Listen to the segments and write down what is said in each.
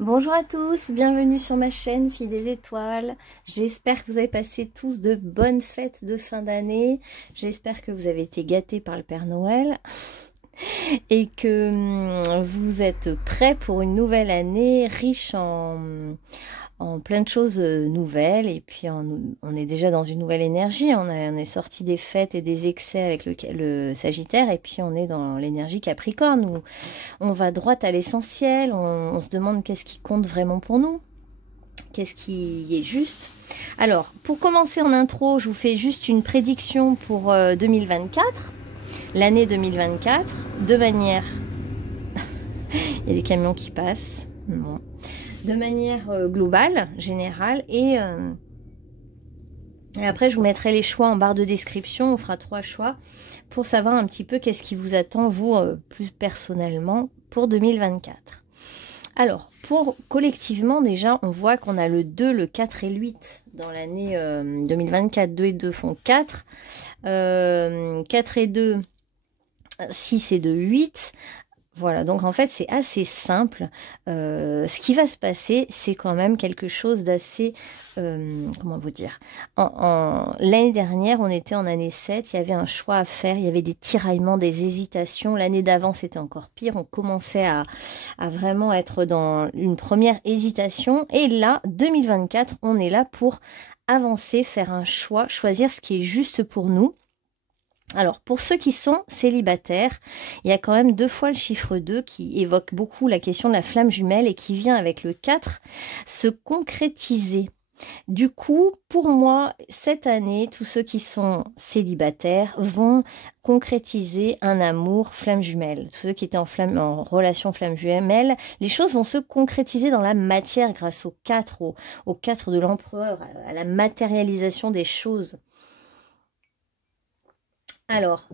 Bonjour à tous, bienvenue sur ma chaîne Fille des Étoiles. J'espère que vous avez passé tous de bonnes fêtes de fin d'année. J'espère que vous avez été gâtés par le Père Noël et que vous êtes prêts pour une nouvelle année riche en plein de choses nouvelles. Et puis on est déjà dans une nouvelle énergie. On est sorti des fêtes et des excès avec le Sagittaire, et puis on est dans l'énergie Capricorne où on va droit à l'essentiel. On se demande qu'est-ce qui compte vraiment pour nous, qu'est-ce qui est juste. Alors, pour commencer en intro, je vous fais juste une prédiction pour 2024, l'année 2024, de manière... Il y a des camions qui passent. Bon. De manière globale, générale, et après je vous mettrai les choix en barre de description. On fera 3 choix pour savoir un petit peu qu'est-ce qui vous attend vous plus personnellement pour 2024. Alors, pour collectivement déjà, on voit qu'on a le 2, le 4 et le 8 dans l'année 2024. 2 et 2 font 4, 4 et 2, 6 et 2, 8. Voilà, donc en fait c'est assez simple. Ce qui va se passer, c'est quand même quelque chose d'assez, comment vous dire, l'année dernière, on était en année 7, il y avait un choix à faire, il y avait des tiraillements, des hésitations. L'année d'avant, c'était encore pire, on commençait à vraiment être dans une première hésitation. Et là, 2024, on est là pour avancer, faire un choix, choisir ce qui est juste pour nous. Alors, pour ceux qui sont célibataires, il y a quand même 2 fois le chiffre 2 qui évoque beaucoup la question de la flamme jumelle et qui vient avec le 4 se concrétiser. Du coup, pour moi, cette année, tous ceux qui sont célibataires vont concrétiser un amour flamme jumelle. Tous ceux qui étaient en relation flamme jumelle, les choses vont se concrétiser dans la matière grâce au 4, au 4 de l'empereur, à la matérialisation des choses. Alors,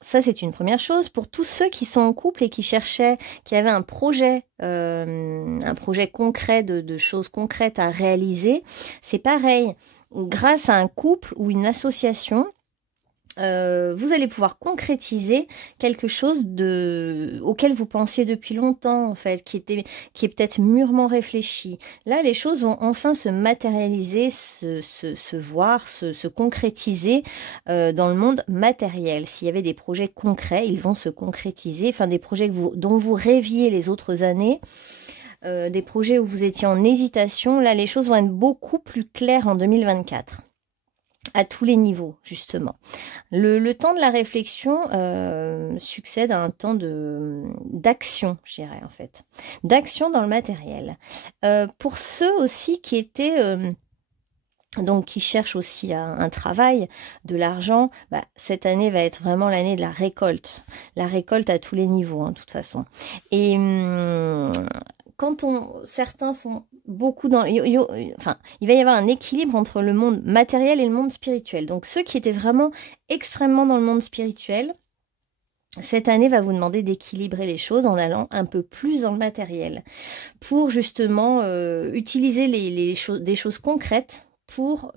ça c'est une première chose. Pour tous ceux qui sont en couple et qui cherchaient, qui avaient un projet concret de choses concrètes à réaliser, c'est pareil. Grâce à un couple ou une association, vous allez pouvoir concrétiser quelque chose auquel vous pensiez depuis longtemps, en fait, qui est peut-être mûrement réfléchi. Là, les choses vont enfin se matérialiser, se voir, se concrétiser dans le monde matériel. S'il y avait des projets concrets, ils vont se concrétiser. Enfin, des projets dont vous rêviez les autres années. Des projets où vous étiez en hésitation. Là, les choses vont être beaucoup plus claires en 2024. À tous les niveaux, justement. Le temps de la réflexion succède à un temps d'action, je dirais, en fait. D'action dans le matériel. Pour ceux aussi qui étaient... donc qui cherchent aussi un travail, de l'argent, cette année va être vraiment l'année de la récolte. La récolte à tous les niveaux, de toute façon. Et quand certains sont beaucoup dans... Enfin, il va y avoir un équilibre entre le monde matériel et le monde spirituel. Donc ceux qui étaient vraiment extrêmement dans le monde spirituel, cette année va vous demander d'équilibrer les choses en allant un peu plus dans le matériel. Pour justement utiliser des choses concrètes pour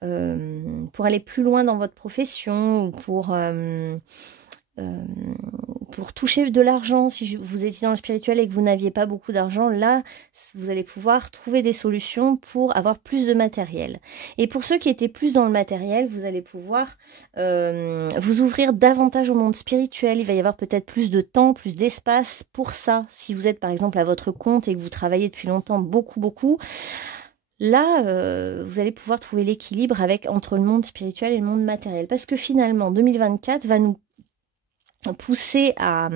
aller plus loin dans votre profession, ou pour toucher de l'argent. Si vous étiez dans le spirituel et que vous n'aviez pas beaucoup d'argent, là, vous allez pouvoir trouver des solutions pour avoir plus de matériel. Et pour ceux qui étaient plus dans le matériel, vous allez pouvoir vous ouvrir davantage au monde spirituel. Il va y avoir peut-être plus de temps, plus d'espace pour ça. Si vous êtes par exemple à votre compte et que vous travaillez depuis longtemps, beaucoup, là, vous allez pouvoir trouver l'équilibre entre le monde spirituel et le monde matériel. Parce que finalement, 2024 va nous pousser à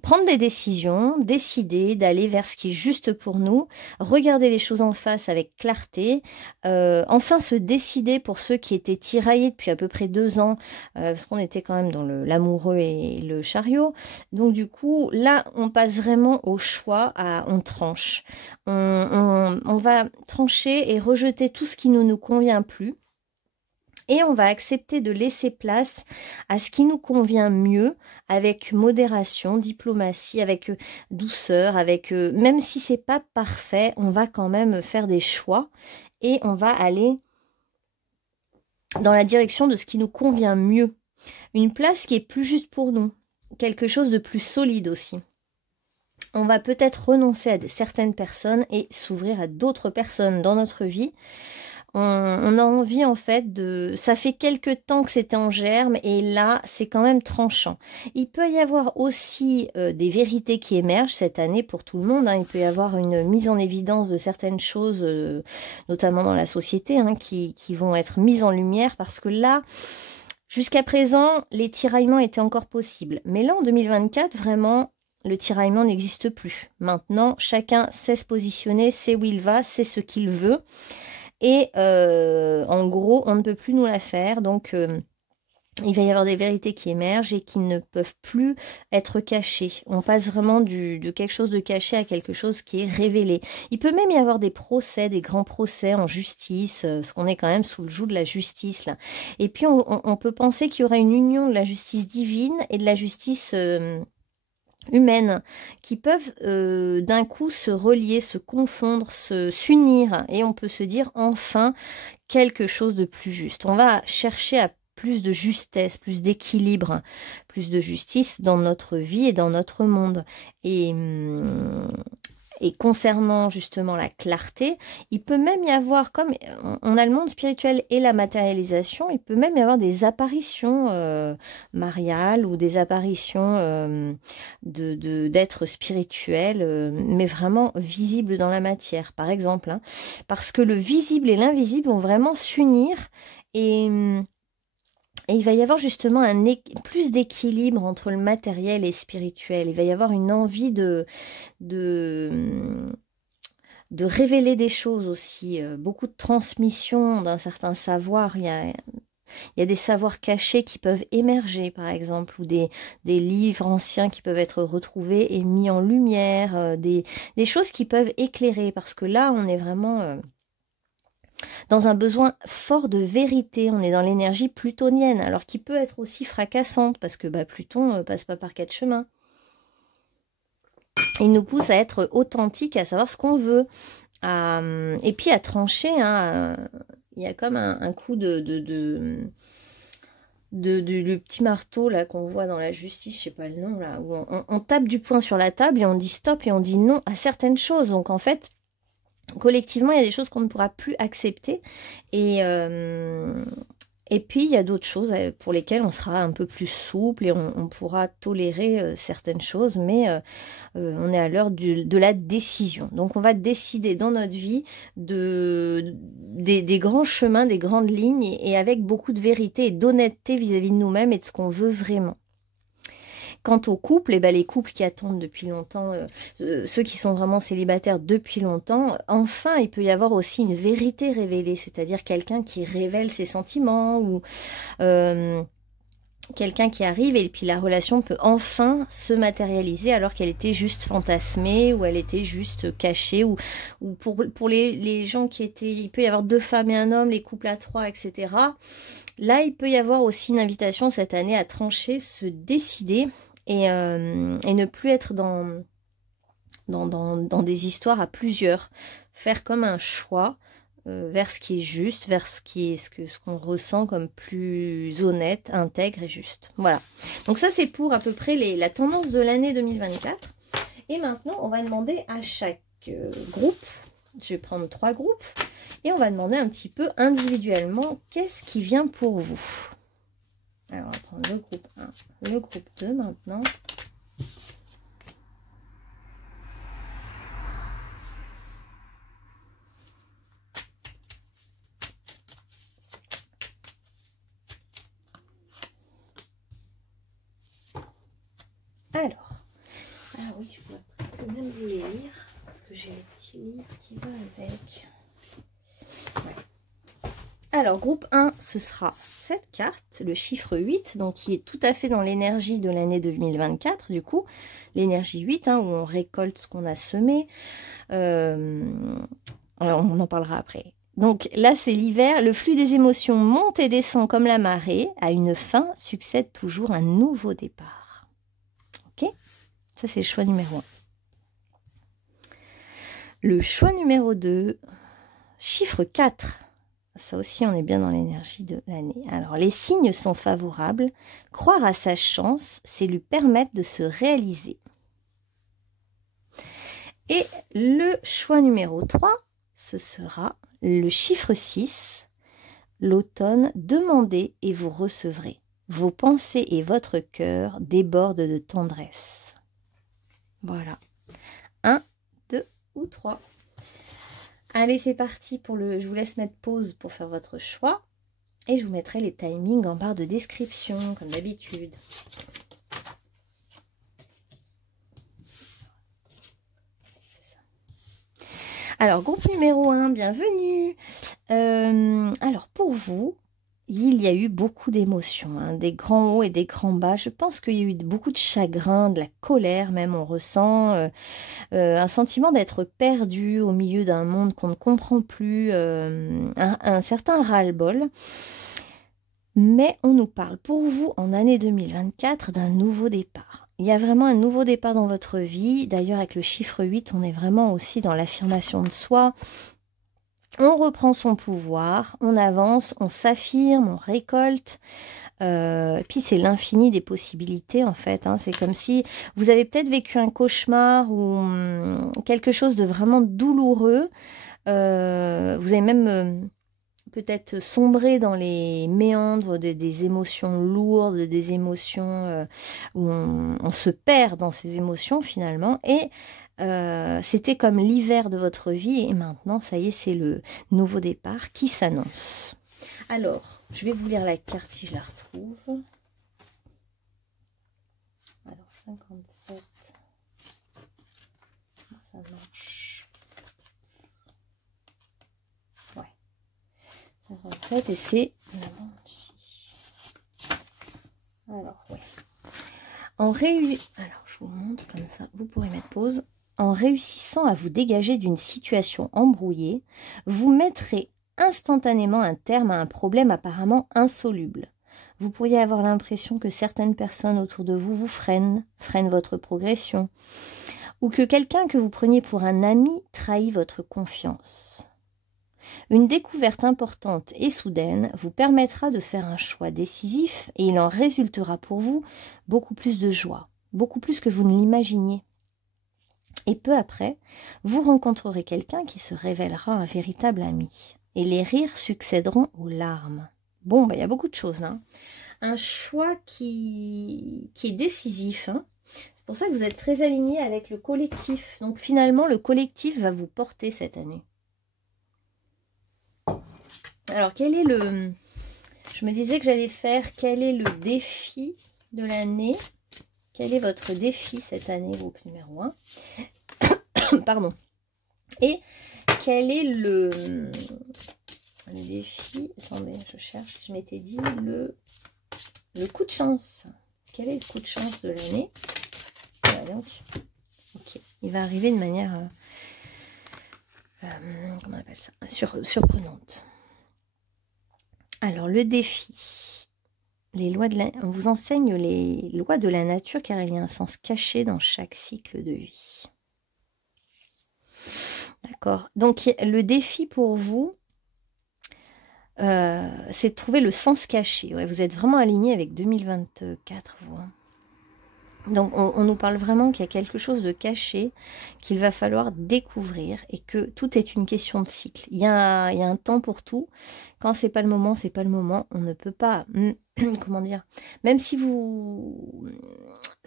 prendre des décisions, décider d'aller vers ce qui est juste pour nous, regarder les choses en face avec clarté, enfin se décider pour ceux qui étaient tiraillés depuis à peu près 2 ans, parce qu'on était quand même dans l'amoureux et le chariot. Donc du coup, là, on passe vraiment au choix, on tranche. On va trancher et rejeter tout ce qui ne nous convient plus. Et on va accepter de laisser place à ce qui nous convient mieux, avec modération, diplomatie, avec douceur, même si c'est pas parfait, on va quand même faire des choix et on va aller dans la direction de ce qui nous convient mieux. Une place qui est plus juste pour nous, quelque chose de plus solide aussi. On va peut-être renoncer à certaines personnes et s'ouvrir à d'autres personnes dans notre vie. On a envie en fait de... Ça fait quelques temps que c'était en germe et là c'est quand même tranchant. Il peut y avoir aussi des vérités qui émergent cette année pour tout le monde. Hein. Il peut y avoir une mise en évidence de certaines choses, notamment dans la société, hein, qui vont être mises en lumière parce que là... Jusqu'à présent, les tiraillements étaient encore possibles. Mais là, en 2024, vraiment, le tiraillement n'existe plus. Maintenant, chacun sait se positionner, sait où il va, sait ce qu'il veut. Et en gros, on ne peut plus nous la faire. Donc, il va y avoir des vérités qui émergent et qui ne peuvent plus être cachées. On passe vraiment de quelque chose de caché à quelque chose qui est révélé. Il peut même y avoir des procès, des grands procès en justice, parce qu'on est quand même sous le joug de la justice là. Et puis on peut penser qu'il y aura une union de la justice divine et de la justice humaines qui peuvent d'un coup se relier, se confondre, s'unir et on peut se dire enfin quelque chose de plus juste. On va chercher à plus de justesse, plus d'équilibre, plus de justice dans notre vie et dans notre monde. Et concernant justement la clarté, il peut même y avoir, comme on a le monde spirituel et la matérialisation, il peut même y avoir des apparitions mariales ou des apparitions d'êtres spirituels, mais vraiment visibles dans la matière, par exemple. Hein, parce que le visible et l'invisible vont vraiment s'unir et il va y avoir justement plus d'équilibre entre le matériel et le spirituel. Il va y avoir une envie de révéler des choses aussi. Beaucoup de transmission d'un certain savoir. Il y a des savoirs cachés qui peuvent émerger, par exemple, ou des livres anciens qui peuvent être retrouvés et mis en lumière. Des choses qui peuvent éclairer. Parce que là, on est vraiment... dans un besoin fort de vérité, on est dans l'énergie plutonienne, alors qui peut être aussi fracassante, parce que Pluton passe pas par 4 chemins. Il nous pousse à être authentique, à savoir ce qu'on veut, et puis à trancher. Hein, il y a comme un coup du petit marteau là qu'on voit dans la justice, je sais pas le nom, là, où on tape du poing sur la table et on dit stop et on dit non à certaines choses. Donc en fait, collectivement, il y a des choses qu'on ne pourra plus accepter. Et puis, il y a d'autres choses pour lesquelles on sera un peu plus souple et on pourra tolérer certaines choses. Mais on est à l'heure de la décision. Donc, on va décider dans notre vie des grands chemins, des grandes lignes et avec beaucoup de vérité et d'honnêteté vis-à-vis de nous-mêmes et de ce qu'on veut vraiment. Quant aux couples, les couples qui attendent depuis longtemps, ceux qui sont vraiment célibataires depuis longtemps, enfin, il peut y avoir aussi une vérité révélée, c'est-à-dire quelqu'un qui révèle ses sentiments ou quelqu'un qui arrive et puis la relation peut enfin se matérialiser alors qu'elle était juste fantasmée ou elle était juste cachée ou pour les gens qui étaient... Il peut y avoir 2 femmes et un homme, les couples à 3, etc. Là, il peut y avoir aussi une invitation cette année à trancher, se décider et ne plus être dans des histoires à plusieurs. Faire comme un choix vers ce qui est juste, vers ce qu'on ressent comme plus honnête, intègre et juste. Voilà. Donc ça, c'est pour à peu près la tendance de l'année 2024. Et maintenant, on va demander à chaque groupe, je vais prendre 3 groupes, et on va demander un petit peu individuellement qu'est-ce qui vient pour vous. Alors, on va prendre le groupe 1, le groupe 2 maintenant. Alors oui, je pourrais presque même vous les lire, parce que j'ai les petits livres qui vont avec. Ouais. Alors, groupe 1, ce sera cette carte, le chiffre 8, donc qui est tout à fait dans l'énergie de l'année 2024, du coup, l'énergie 8, hein, où on récolte ce qu'on a semé. Alors, on en parlera après. Donc là, c'est l'hiver, le flux des émotions monte et descend comme la marée, à une fin succède toujours un nouveau départ. Ok ? Ça, c'est le choix numéro 1. Le choix numéro 2, chiffre 4. Ça aussi, on est bien dans l'énergie de l'année. Alors, les signes sont favorables. Croire à sa chance, c'est lui permettre de se réaliser. Le choix numéro 3, ce sera le chiffre 6. L'automne, demandez et vous recevrez. Vos pensées et votre cœur débordent de tendresse. Voilà. 1, 2 ou 3. Allez, c'est parti pour je vous laisse mettre pause pour faire votre choix. Et je vous mettrai les timings en barre de description, comme d'habitude. Alors, groupe numéro 1, bienvenue. Alors, pour vous, il y a eu beaucoup d'émotions, hein, des grands hauts et des grands bas. Je pense qu'il y a eu beaucoup de chagrin, de la colère même. On ressent un sentiment d'être perdu au milieu d'un monde qu'on ne comprend plus, un certain ras-le-bol. Mais on nous parle pour vous en année 2024 d'un nouveau départ. Il y a vraiment un nouveau départ dans votre vie. D'ailleurs, avec le chiffre 8, on est vraiment aussi dans l'affirmation de soi. On reprend son pouvoir, on avance, on s'affirme, on récolte. Puis c'est l'infini des possibilités en fait. Hein. C'est comme si vous avez peut-être vécu un cauchemar ou quelque chose de vraiment douloureux. Vous avez même peut-être sombré dans les méandres des émotions lourdes, des émotions où on se perd dans ces émotions finalement. Et c'était comme l'hiver de votre vie et maintenant, ça y est, c'est le nouveau départ qui s'annonce. Alors, je vais vous lire la carte si je la retrouve. Alors, 57. Comment ça marche? Ouais. 57 et c'est la Banshee. Alors, ouais. Alors, je vous montre comme ça, vous pourrez mettre pause. En réussissant à vous dégager d'une situation embrouillée, vous mettrez instantanément un terme à un problème apparemment insoluble. Vous pourriez avoir l'impression que certaines personnes autour de vous freinent votre progression, ou que quelqu'un que vous preniez pour un ami trahit votre confiance. Une découverte importante et soudaine vous permettra de faire un choix décisif et il en résultera pour vous beaucoup plus de joie, beaucoup plus que vous ne l'imaginiez. Et peu après, vous rencontrerez quelqu'un qui se révélera un véritable ami. Et les rires succéderont aux larmes. Bon, il y a beaucoup de choses là. Un choix qui est décisif. Hein. C'est pour ça que vous êtes très aligné avec le collectif. Donc finalement, le collectif va vous porter cette année. Alors, quel est le... Je me disais que j'allais faire quel est le défi de l'année. Quel est votre défi cette année, groupe numéro 1? Pardon. Et quel est le défi? Attendez, je cherche. Je m'étais dit le coup de chance. Quel est le coup de chance de l'année? Voilà donc. Ok. Il va arriver de manière... comment on appelle ça? Surprenante. Alors, le défi. On vous enseigne les lois de la nature car il y a un sens caché dans chaque cycle de vie. D'accord. Donc, le défi pour vous, c'est de trouver le sens caché. Ouais, vous êtes vraiment aligné avec 2024, vous. Hein. Donc, on nous parle vraiment qu'il y a quelque chose de caché qu'il va falloir découvrir et que tout est une question de cycle. Il y a un temps pour tout. Quand c'est pas le moment, c'est pas le moment. On ne peut pas... Comment dire? Même si vous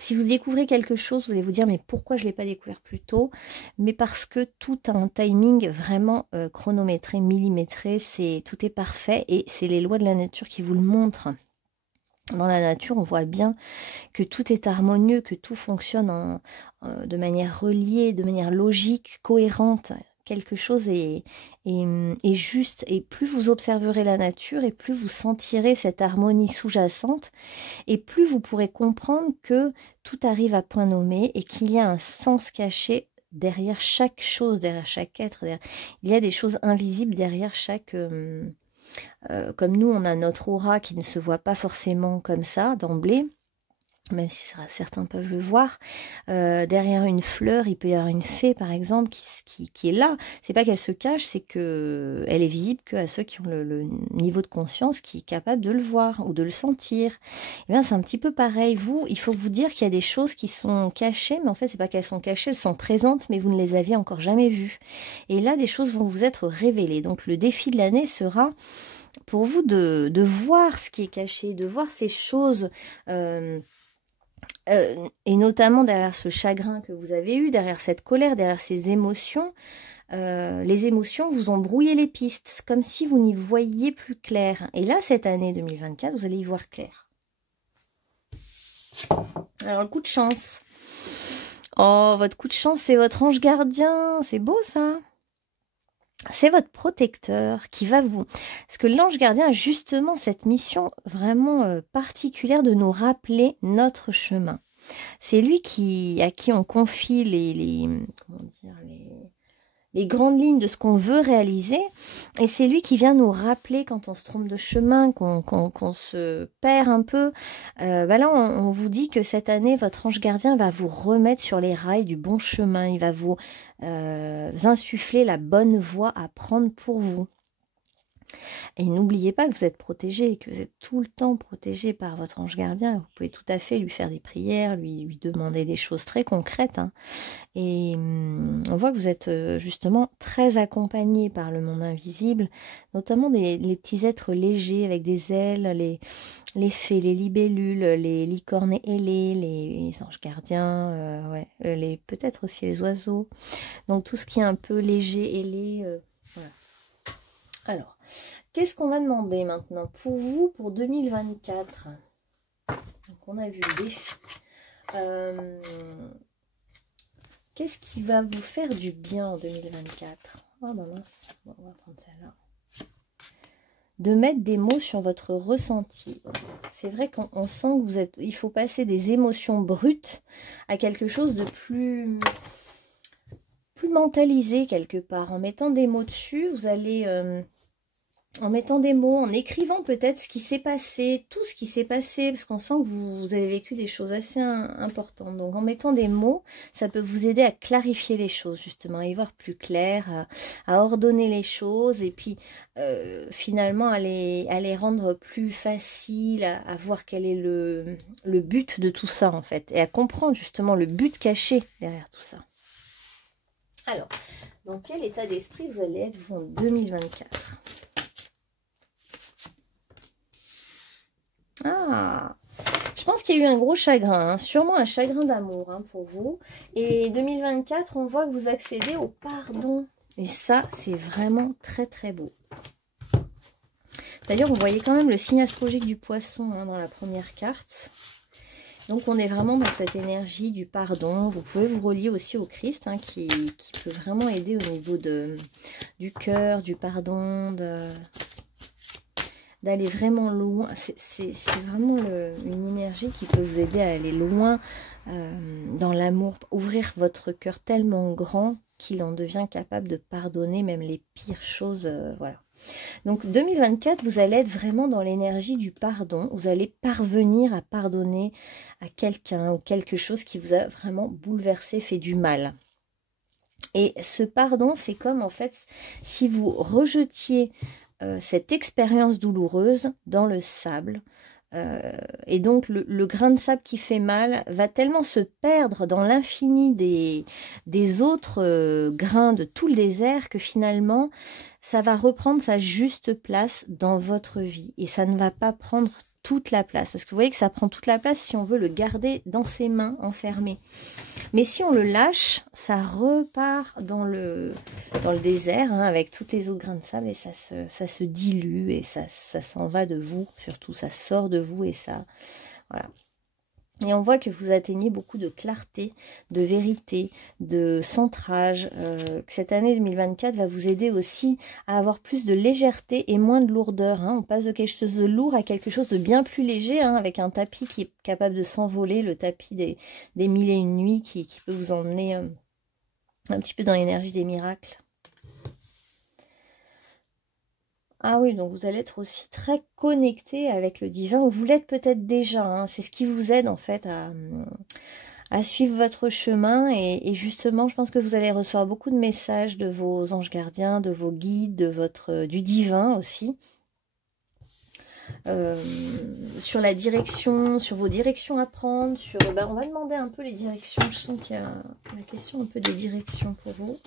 découvrez quelque chose, vous allez vous dire mais pourquoi je ne l'ai pas découvert plus tôt? Mais parce que tout a un timing vraiment chronométré, millimétré, tout est parfait et c'est les lois de la nature qui vous le montrent. Dans la nature, on voit bien que tout est harmonieux, que tout fonctionne de manière reliée, de manière logique, cohérente. Quelque chose est juste. Et plus vous observerez la nature, et plus vous sentirez cette harmonie sous-jacente, et plus vous pourrez comprendre que tout arrive à point nommé et qu'il y a un sens caché derrière chaque chose, derrière chaque être. Il y a des choses invisibles derrière chaque... comme nous, on a notre aura qui ne se voit pas forcément comme ça d'emblée. même si certains peuvent le voir, derrière une fleur, il peut y avoir une fée, par exemple, qui est là. C'est pas qu'elle se cache, c'est que elle est visible qu'à ceux qui ont le niveau de conscience qui est capable de le voir ou de le sentir. Et bien, c'est un petit peu pareil. Vous, il faut vous dire qu'il y a des choses qui sont cachées, mais en fait, c'est pas qu'elles sont cachées, elles sont présentes, mais vous ne les aviez encore jamais vues. Et là, des choses vont vous être révélées. Donc, le défi de l'année sera pour vous de voir ce qui est caché, de voir ces choses... et notamment derrière ce chagrin que vous avez eu, derrière cette colère, derrière ces émotions, les émotions vous ont brouillé les pistes, comme si vous n'y voyiez plus clair. Et là, cette année 2024, vous allez y voir clair. Alors, le coup de chance. Oh, votre coup de chance, c'est votre ange gardien. C'est beau, ça. C'est votre protecteur qui va vous... Parce que l'ange gardien a justement cette mission vraiment particulière de nous rappeler notre chemin. C'est lui à qui on confie les grandes lignes de ce qu'on veut réaliser. Et c'est lui qui vient nous rappeler quand on se trompe de chemin, qu'on se perd un peu. Là, on vous dit que cette année, votre ange gardien va vous remettre sur les rails du bon chemin. Il va vous insuffler la bonne voie à prendre pour vous. Et n'oubliez pas que vous êtes protégé, que vous êtes tout le temps protégé par votre ange gardien. Vous pouvez tout à fait lui faire des prières, lui demander des choses très concrètes. Hein. Et on voit que vous êtes justement très accompagné par le monde invisible, notamment les petits êtres légers avec des ailes, les fées, les libellules, les licornes ailées, les anges gardiens, peut-être aussi les oiseaux. Donc tout ce qui est un peu léger, ailé, voilà. Alors, qu'est-ce qu'on va demander maintenant pour vous pour 2024? Donc on a vu le défi. Qu'est-ce qui va vous faire du bien en 2024? Oh bah mince, bon, on va prendre celle-là. De mettre des mots sur votre ressenti. C'est vrai qu'on sent que il faut passer des émotions brutes à quelque chose de plus mentalisé quelque part. En mettant des mots dessus, vous allez... en mettant des mots, en écrivant peut-être ce qui s'est passé, tout ce qui s'est passé, parce qu'on sent que vous avez vécu des choses assez importantes. Donc en mettant des mots, ça peut vous aider à clarifier les choses, justement, à y voir plus clair, à ordonner les choses, et puis finalement à les rendre plus faciles, à voir quel est le but de tout ça, en fait, et à comprendre justement le but caché derrière tout ça. Alors, dans quel état d'esprit vous allez être, vous, en 2024 ? Ah, je pense qu'il y a eu un gros chagrin, hein, sûrement un chagrin d'amour hein, pour vous. Et 2024, on voit que vous accédez au pardon. Et ça, c'est vraiment très très beau. D'ailleurs, on voyait quand même le signe astrologique du poisson hein, dans la première carte. Donc, on est vraiment dans cette énergie du pardon. Vous pouvez vous relier aussi au Christ hein, qui peut vraiment aider au niveau du cœur, du pardon, d'aller vraiment loin. C'est vraiment une énergie qui peut vous aider à aller loin dans l'amour. Ouvrir votre cœur tellement grand qu'il en devient capable de pardonner même les pires choses. Voilà. Donc 2024, vous allez être vraiment dans l'énergie du pardon. Vous allez parvenir à pardonner à quelqu'un ou quelque chose qui vous a vraiment bouleversé, fait du mal. Et ce pardon, c'est comme en fait si vous rejetiez cette expérience douloureuse dans le sable. Et donc le grain de sable qui fait mal va tellement se perdre dans l'infini des autres grains de tout le désert que finalement ça va reprendre sa juste place dans votre vie et ça ne va pas prendre toute la place parce que vous voyez que ça prend toute la place si on veut le garder dans ses mains enfermé. Mais si on le lâche, ça repart dans le désert hein, avec toutes les autres grains de sable et ça se dilue et ça s'en va de vous. Surtout, ça sort de vous et ça... Voilà. Et on voit que vous atteignez beaucoup de clarté, de vérité, de centrage. Que cette année 2024 va vous aider aussi à avoir plus de légèreté et moins de lourdeur. Hein. On passe de quelque chose de lourd à quelque chose de bien plus léger, hein, avec un tapis qui est capable de s'envoler, le tapis des 1001 nuits qui peut vous emmener un petit peu dans l'énergie des miracles. Ah oui, donc vous allez être aussi très connecté avec le divin, ou vous l'êtes peut-être déjà, hein. C'est ce qui vous aide en fait à suivre votre chemin, et justement, je pense que vous allez recevoir beaucoup de messages de vos anges gardiens, de vos guides, du divin aussi, sur la direction, sur vos directions à prendre, on va demander un peu les directions, je sens qu'il y a la question un peu des directions pour vous.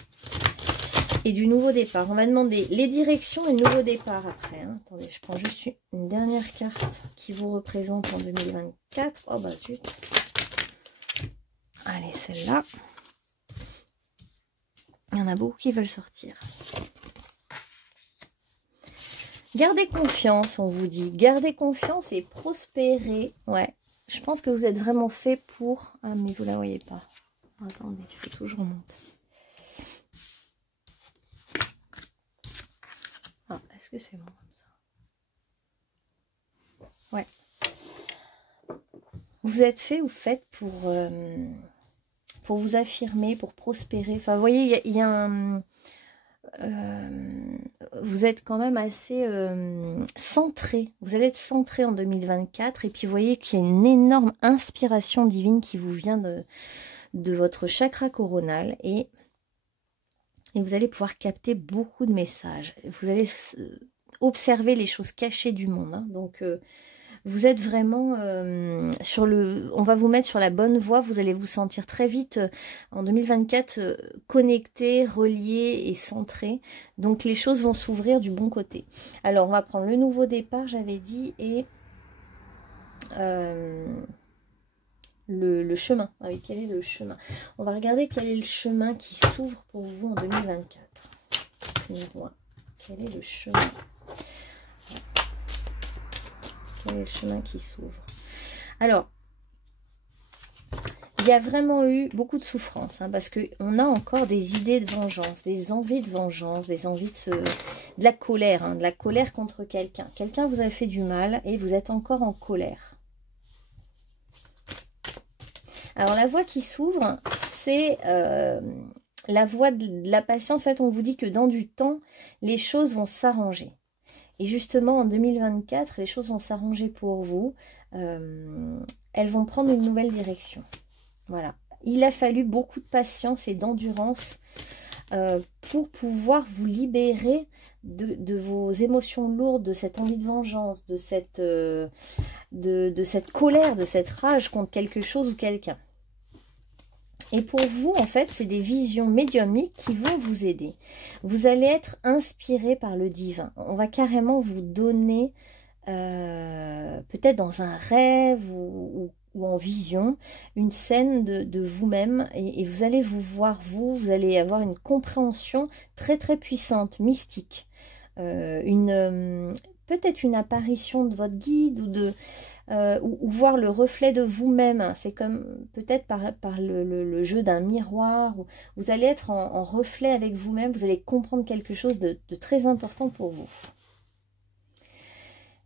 Et du nouveau départ. On va demander les directions et le nouveau départ après. Hein. Attendez, je prends juste une dernière carte qui vous représente en 2024. Oh bah zut. Allez, celle-là. Il y en a beaucoup qui veulent sortir. Gardez confiance, on vous dit. Gardez confiance et prospérez. Ouais, je pense que vous êtes vraiment fait pour... Ah, mais vous la voyez pas. Attendez, il faut toujours monter. Ah, est-ce que c'est bon comme ça? Ouais. Vous êtes fait ou faites pour vous affirmer, pour prospérer. Enfin, vous voyez, il y a un... vous êtes quand même assez centré. Vous allez être centré en 2024. Et puis, vous voyez qu'il y a une énorme inspiration divine qui vous vient de votre chakra coronal. Et vous allez pouvoir capter beaucoup de messages. Vous allez observer les choses cachées du monde. Hein. Donc, vous êtes vraiment on va vous mettre sur la bonne voie. Vous allez vous sentir très vite en 2024 connecté, relié et centré. Donc, les choses vont s'ouvrir du bon côté. Alors, on va prendre le nouveau départ, j'avais dit, et le chemin. Ah oui, quel est le chemin? On va regarder quel est le chemin qui s'ouvre pour vous en 2024. Numéro 1. Quel est le chemin? Quel est le chemin qui s'ouvre? Alors, il y a vraiment eu beaucoup de souffrance, hein, parce qu'on a encore des idées de vengeance, des envies de vengeance, des envies de la colère, hein, de la colère contre quelqu'un. Quelqu'un vous a fait du mal et vous êtes encore en colère. Alors, la voie qui s'ouvre, c'est la voie de la patience. En fait, on vous dit que dans du temps, les choses vont s'arranger. Et justement, en 2024, les choses vont s'arranger pour vous. Elles vont prendre une nouvelle direction. Voilà. Il a fallu beaucoup de patience et d'endurance pour pouvoir vous libérer de vos émotions lourdes, de cette envie de vengeance, de cette colère, de cette rage contre quelque chose ou quelqu'un. Et pour vous, en fait, c'est des visions médiumniques qui vont vous aider. Vous allez être inspiré par le divin. On va carrément vous donner, peut-être dans un rêve ou en vision, une scène de vous-même. Et vous allez vous voir, vous allez avoir une compréhension très très puissante, mystique. Peut-être une apparition de votre guide ou ou voir le reflet de vous-même. C'est comme peut-être par le jeu d'un miroir. Vous allez être en reflet avec vous-même. Vous allez comprendre quelque chose de très important pour vous.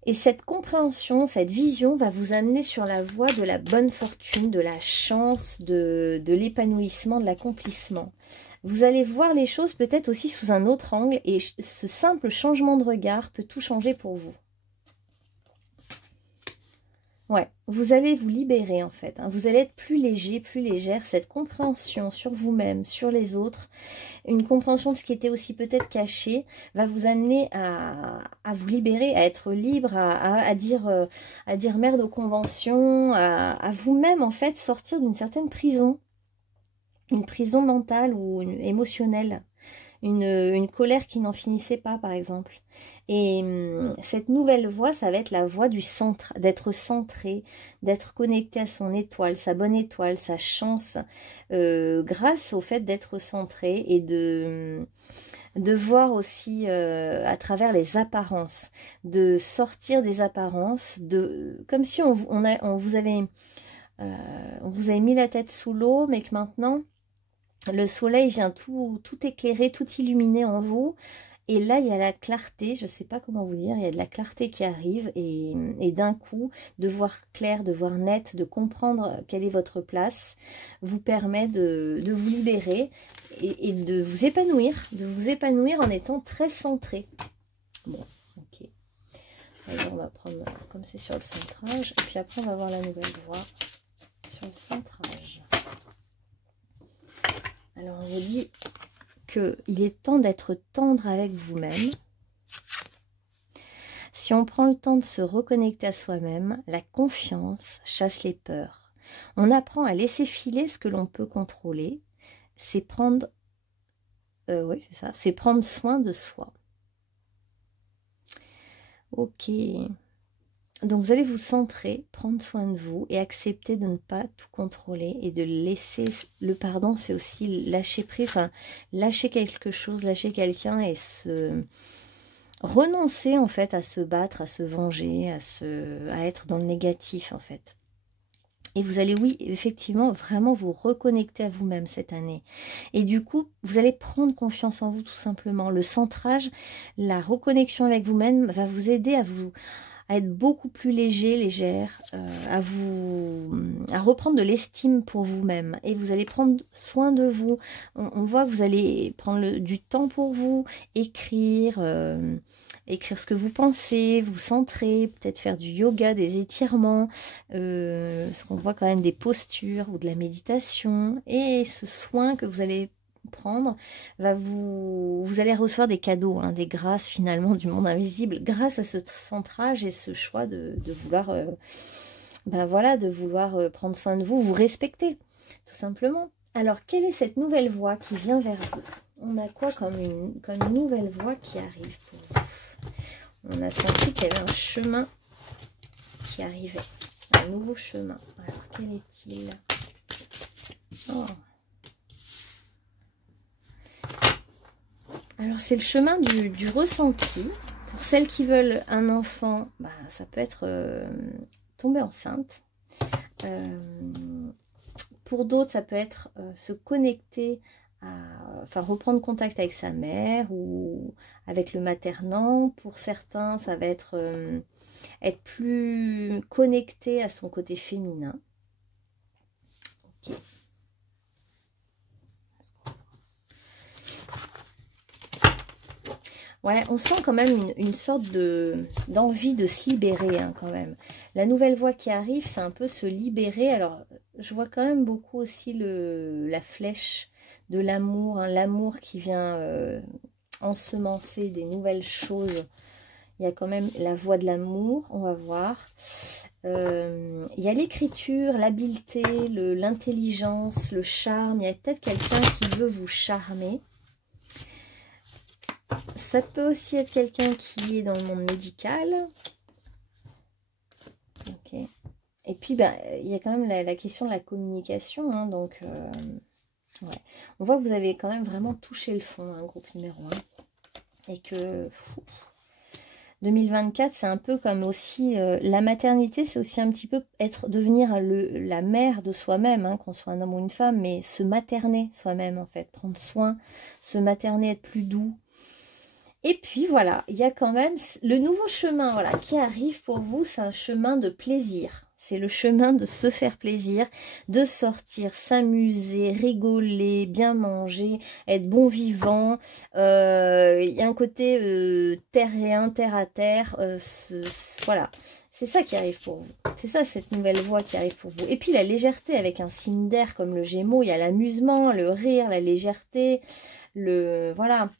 Et cette compréhension, cette vision va vous amener sur la voie de la bonne fortune, de la chance, de l'épanouissement, de l'accomplissement. Vous allez voir les choses peut-être aussi sous un autre angle. Et ce simple changement de regard peut tout changer pour vous. Ouais, vous allez vous libérer en fait. Hein. Vous allez être plus léger, plus légère. Cette compréhension sur vous-même, sur les autres, une compréhension de ce qui était aussi peut-être caché, va vous amener à vous libérer, à être libre, à dire merde aux conventions, à vous-même en fait sortir d'une certaine prison. Une prison mentale ou émotionnelle. Une colère qui n'en finissait pas par exemple. Et cette nouvelle voie, ça va être la voie du centre, d'être centré, d'être connecté à son étoile, sa bonne étoile, sa chance, grâce au fait d'être centré et de voir aussi à travers les apparences, de sortir des apparences, comme si on vous avait mis la tête sous l'eau, mais que maintenant le soleil vient tout éclairer, tout illuminer en vous. Et là, il y a la clarté, je ne sais pas comment vous dire, il y a de la clarté qui arrive. Et d'un coup, de voir clair, de voir net, de comprendre quelle est votre place, vous permet de vous libérer et de vous épanouir en étant très centré. Bon, D'ailleurs, on va prendre comme c'est sur le centrage. Et puis après, on va voir la nouvelle voie sur le centrage. Alors, on vous dit qu'il est temps d'être tendre avec vous-même. Si on prend le temps de se reconnecter à soi-même, la confiance chasse les peurs. On apprend à laisser filer ce que l'on peut contrôler. C'est prendre, oui, c'est ça, c'est prendre soin de soi. Ok. Donc vous allez vous centrer, prendre soin de vous et accepter de ne pas tout contrôler et de laisser le pardon, c'est aussi lâcher prise, enfin lâcher quelque chose, lâcher quelqu'un et se renoncer en fait à se battre, à se venger, à être dans le négatif en fait. Et vous allez, oui, effectivement, vraiment vous reconnecter à vous-même cette année. Et du coup, vous allez prendre confiance en vous tout simplement. Le centrage, la reconnexion avec vous-même va vous aider à être beaucoup plus léger, légère, à reprendre de l'estime pour vous-même. Et vous allez prendre soin de vous. On voit que vous allez prendre du temps pour vous, écrire ce que vous pensez, vous centrer, peut-être faire du yoga, des étirements, parce qu'on voit quand même des postures ou de la méditation. Et ce soin que vous allez prendre, vous allez recevoir des cadeaux, hein, des grâces finalement du monde invisible, grâce à ce centrage et ce choix de vouloir, voilà, de vouloir prendre soin de vous, vous respecter, tout simplement. Alors, quelle est cette nouvelle voie qui vient vers vous? On a quoi comme une nouvelle voie qui arrive pour vous? On a senti qu'il y avait un chemin qui arrivait, un nouveau chemin. Alors, quel est-il? Oh. Alors, c'est le chemin du ressenti. Pour celles qui veulent un enfant, ça peut être tomber enceinte. Pour d'autres, ça peut être se connecter reprendre contact avec sa mère ou avec le maternant. Pour certains, ça va être être plus connecté à son côté féminin. Ok. Ouais, on sent quand même une sorte d'envie de se libérer, hein, quand même. La nouvelle voie qui arrive, c'est un peu se libérer. Alors, je vois quand même beaucoup aussi la flèche de l'amour, hein, l'amour qui vient ensemencer des nouvelles choses. Il y a quand même la voie de l'amour, on va voir. Il y a l'écriture, l'habileté, l'intelligence, le charme. Il y a peut-être quelqu'un qui veut vous charmer. Ça peut aussi être quelqu'un qui est dans le monde médical. Ok. Et puis, il y a quand même la question de la communication. Hein, donc, ouais. On voit que vous avez quand même vraiment touché le fond, hein, groupe numéro 1. Et que 2024, c'est un peu comme aussi la maternité, c'est aussi un petit peu devenir la mère de soi-même, hein, qu'on soit un homme ou une femme, mais se materner soi-même en fait, prendre soin, se materner, être plus doux. Et puis voilà, il y a quand même le nouveau chemin, voilà, qui arrive pour vous, c'est un chemin de plaisir. C'est le chemin de se faire plaisir, de sortir, s'amuser, rigoler, bien manger, être bon vivant. Il y a un côté terrien, terre à terre. Voilà, c'est ça qui arrive pour vous. C'est ça, cette nouvelle voie qui arrive pour vous. Et puis la légèreté avec un signe d'air comme le Gémeaux. Il y a l'amusement, le rire, la légèreté. Voilà.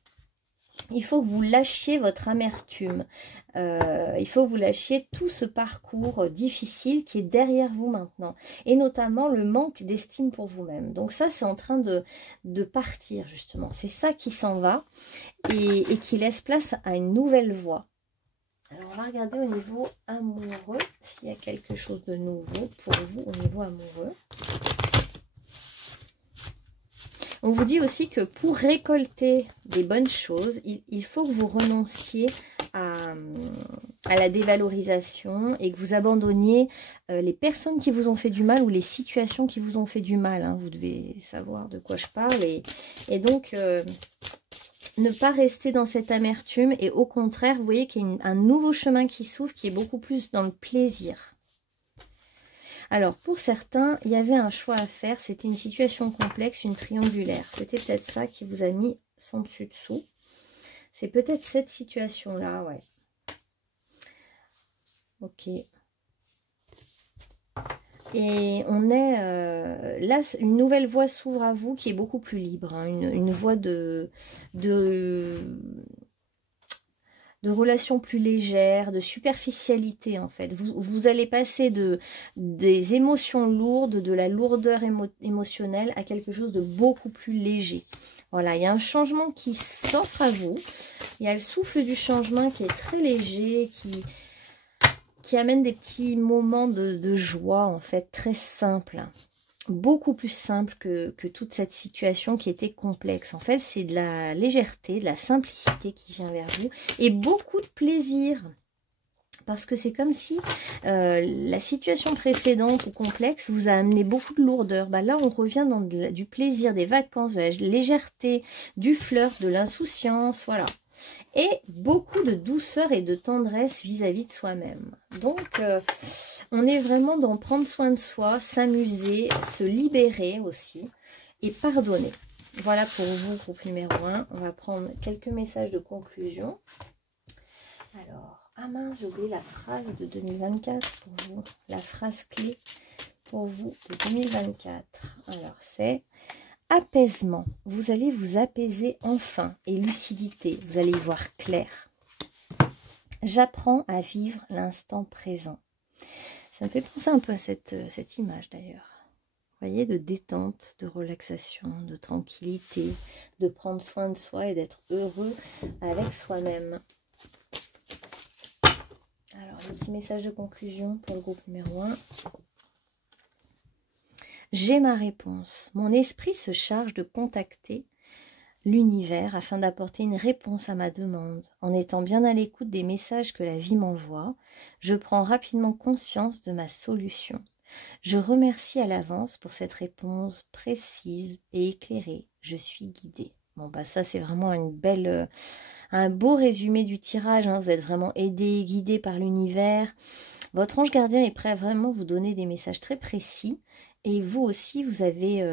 Il faut que vous lâchiez votre amertume. Il faut que vous lâchiez tout ce parcours difficile qui est derrière vous maintenant. Et notamment le manque d'estime pour vous-même. Donc ça, c'est en train de partir justement. C'est ça qui s'en va et qui laisse place à une nouvelle voie. Alors on va regarder au niveau amoureux, s'il y a quelque chose de nouveau pour vous au niveau amoureux. On vous dit aussi que pour récolter des bonnes choses, il faut que vous renonciez à la dévalorisation et que vous abandonniez les personnes qui vous ont fait du mal ou les situations qui vous ont fait du mal. Hein. Vous devez savoir de quoi je parle. Et donc, ne pas rester dans cette amertume et au contraire, vous voyez qu'il y a un nouveau chemin qui s'ouvre qui est beaucoup plus dans le plaisir. Alors, pour certains, il y avait un choix à faire. C'était une situation complexe, une triangulaire. C'était peut-être ça qui vous a mis sans dessus-dessous. C'est peut-être cette situation-là, ouais. Ok. Et on est là, une nouvelle voie s'ouvre à vous qui est beaucoup plus libre, hein, une voie de relations plus légères, de superficialité en fait. Vous allez passer des émotions lourdes, de la lourdeur émotionnelle à quelque chose de beaucoup plus léger. Voilà, il y a un changement qui s'offre à vous. Il y a le souffle du changement qui est très léger, qui amène des petits moments de joie, en fait, très simples. Beaucoup plus simple que toute cette situation qui était complexe. En fait, c'est de la légèreté, de la simplicité qui vient vers vous et beaucoup de plaisir. Parce que c'est comme si la situation précédente ou complexe vous a amené beaucoup de lourdeur. Bah là, on revient dans du plaisir, des vacances, de la légèreté, du flirt, de l'insouciance, voilà. Et beaucoup de douceur et de tendresse vis-à-vis de soi-même. Donc, on est vraiment dans prendre soin de soi, s'amuser, se libérer aussi et pardonner. Voilà pour vous, groupe numéro 1. On va prendre quelques messages de conclusion. Alors, ah mince, j'ai oublié la phrase de 2024 pour vous. La phrase clé pour vous de 2024. Alors, c'est apaisement. Vous allez vous apaiser enfin et lucidité. Vous allez y voir clair. J'apprends à vivre l'instant présent. Ça me fait penser un peu à cette image d'ailleurs. Vous voyez, de détente, de relaxation, de tranquillité, de prendre soin de soi et d'être heureux avec soi-même. Alors, le petit message de conclusion pour le groupe numéro 1. J'ai ma réponse. Mon esprit se charge de contacter l'univers afin d'apporter une réponse à ma demande. En étant bien à l'écoute des messages que la vie m'envoie, je prends rapidement conscience de ma solution. Je remercie à l'avance pour cette réponse précise et éclairée. Je suis guidée. Bon, bah ça, c'est vraiment une belle, un beau résumé du tirage. Hein. Vous êtes vraiment aidé, guidé par l'univers. Votre ange gardien est prêt à vraiment vous donner des messages très précis. Et vous aussi, vous avez,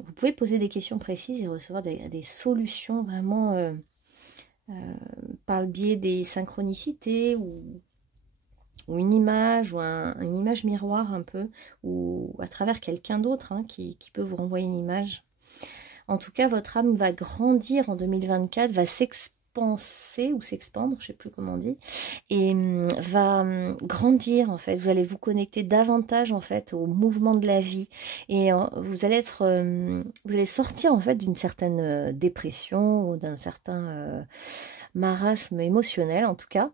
vous pouvez poser des questions précises et recevoir des solutions vraiment par le biais des synchronicités ou une image ou une image miroir un peu, ou à travers quelqu'un d'autre hein, qui peut vous renvoyer une image. En tout cas, votre âme va grandir en 2024, va s'expanser ou s'expandre, je ne sais plus comment on dit, et va grandir en fait. Vous allez vous connecter davantage en fait au mouvement de la vie et vous allez vous allez sortir en fait d'une certaine dépression ou d'un certain marasme émotionnel en tout cas,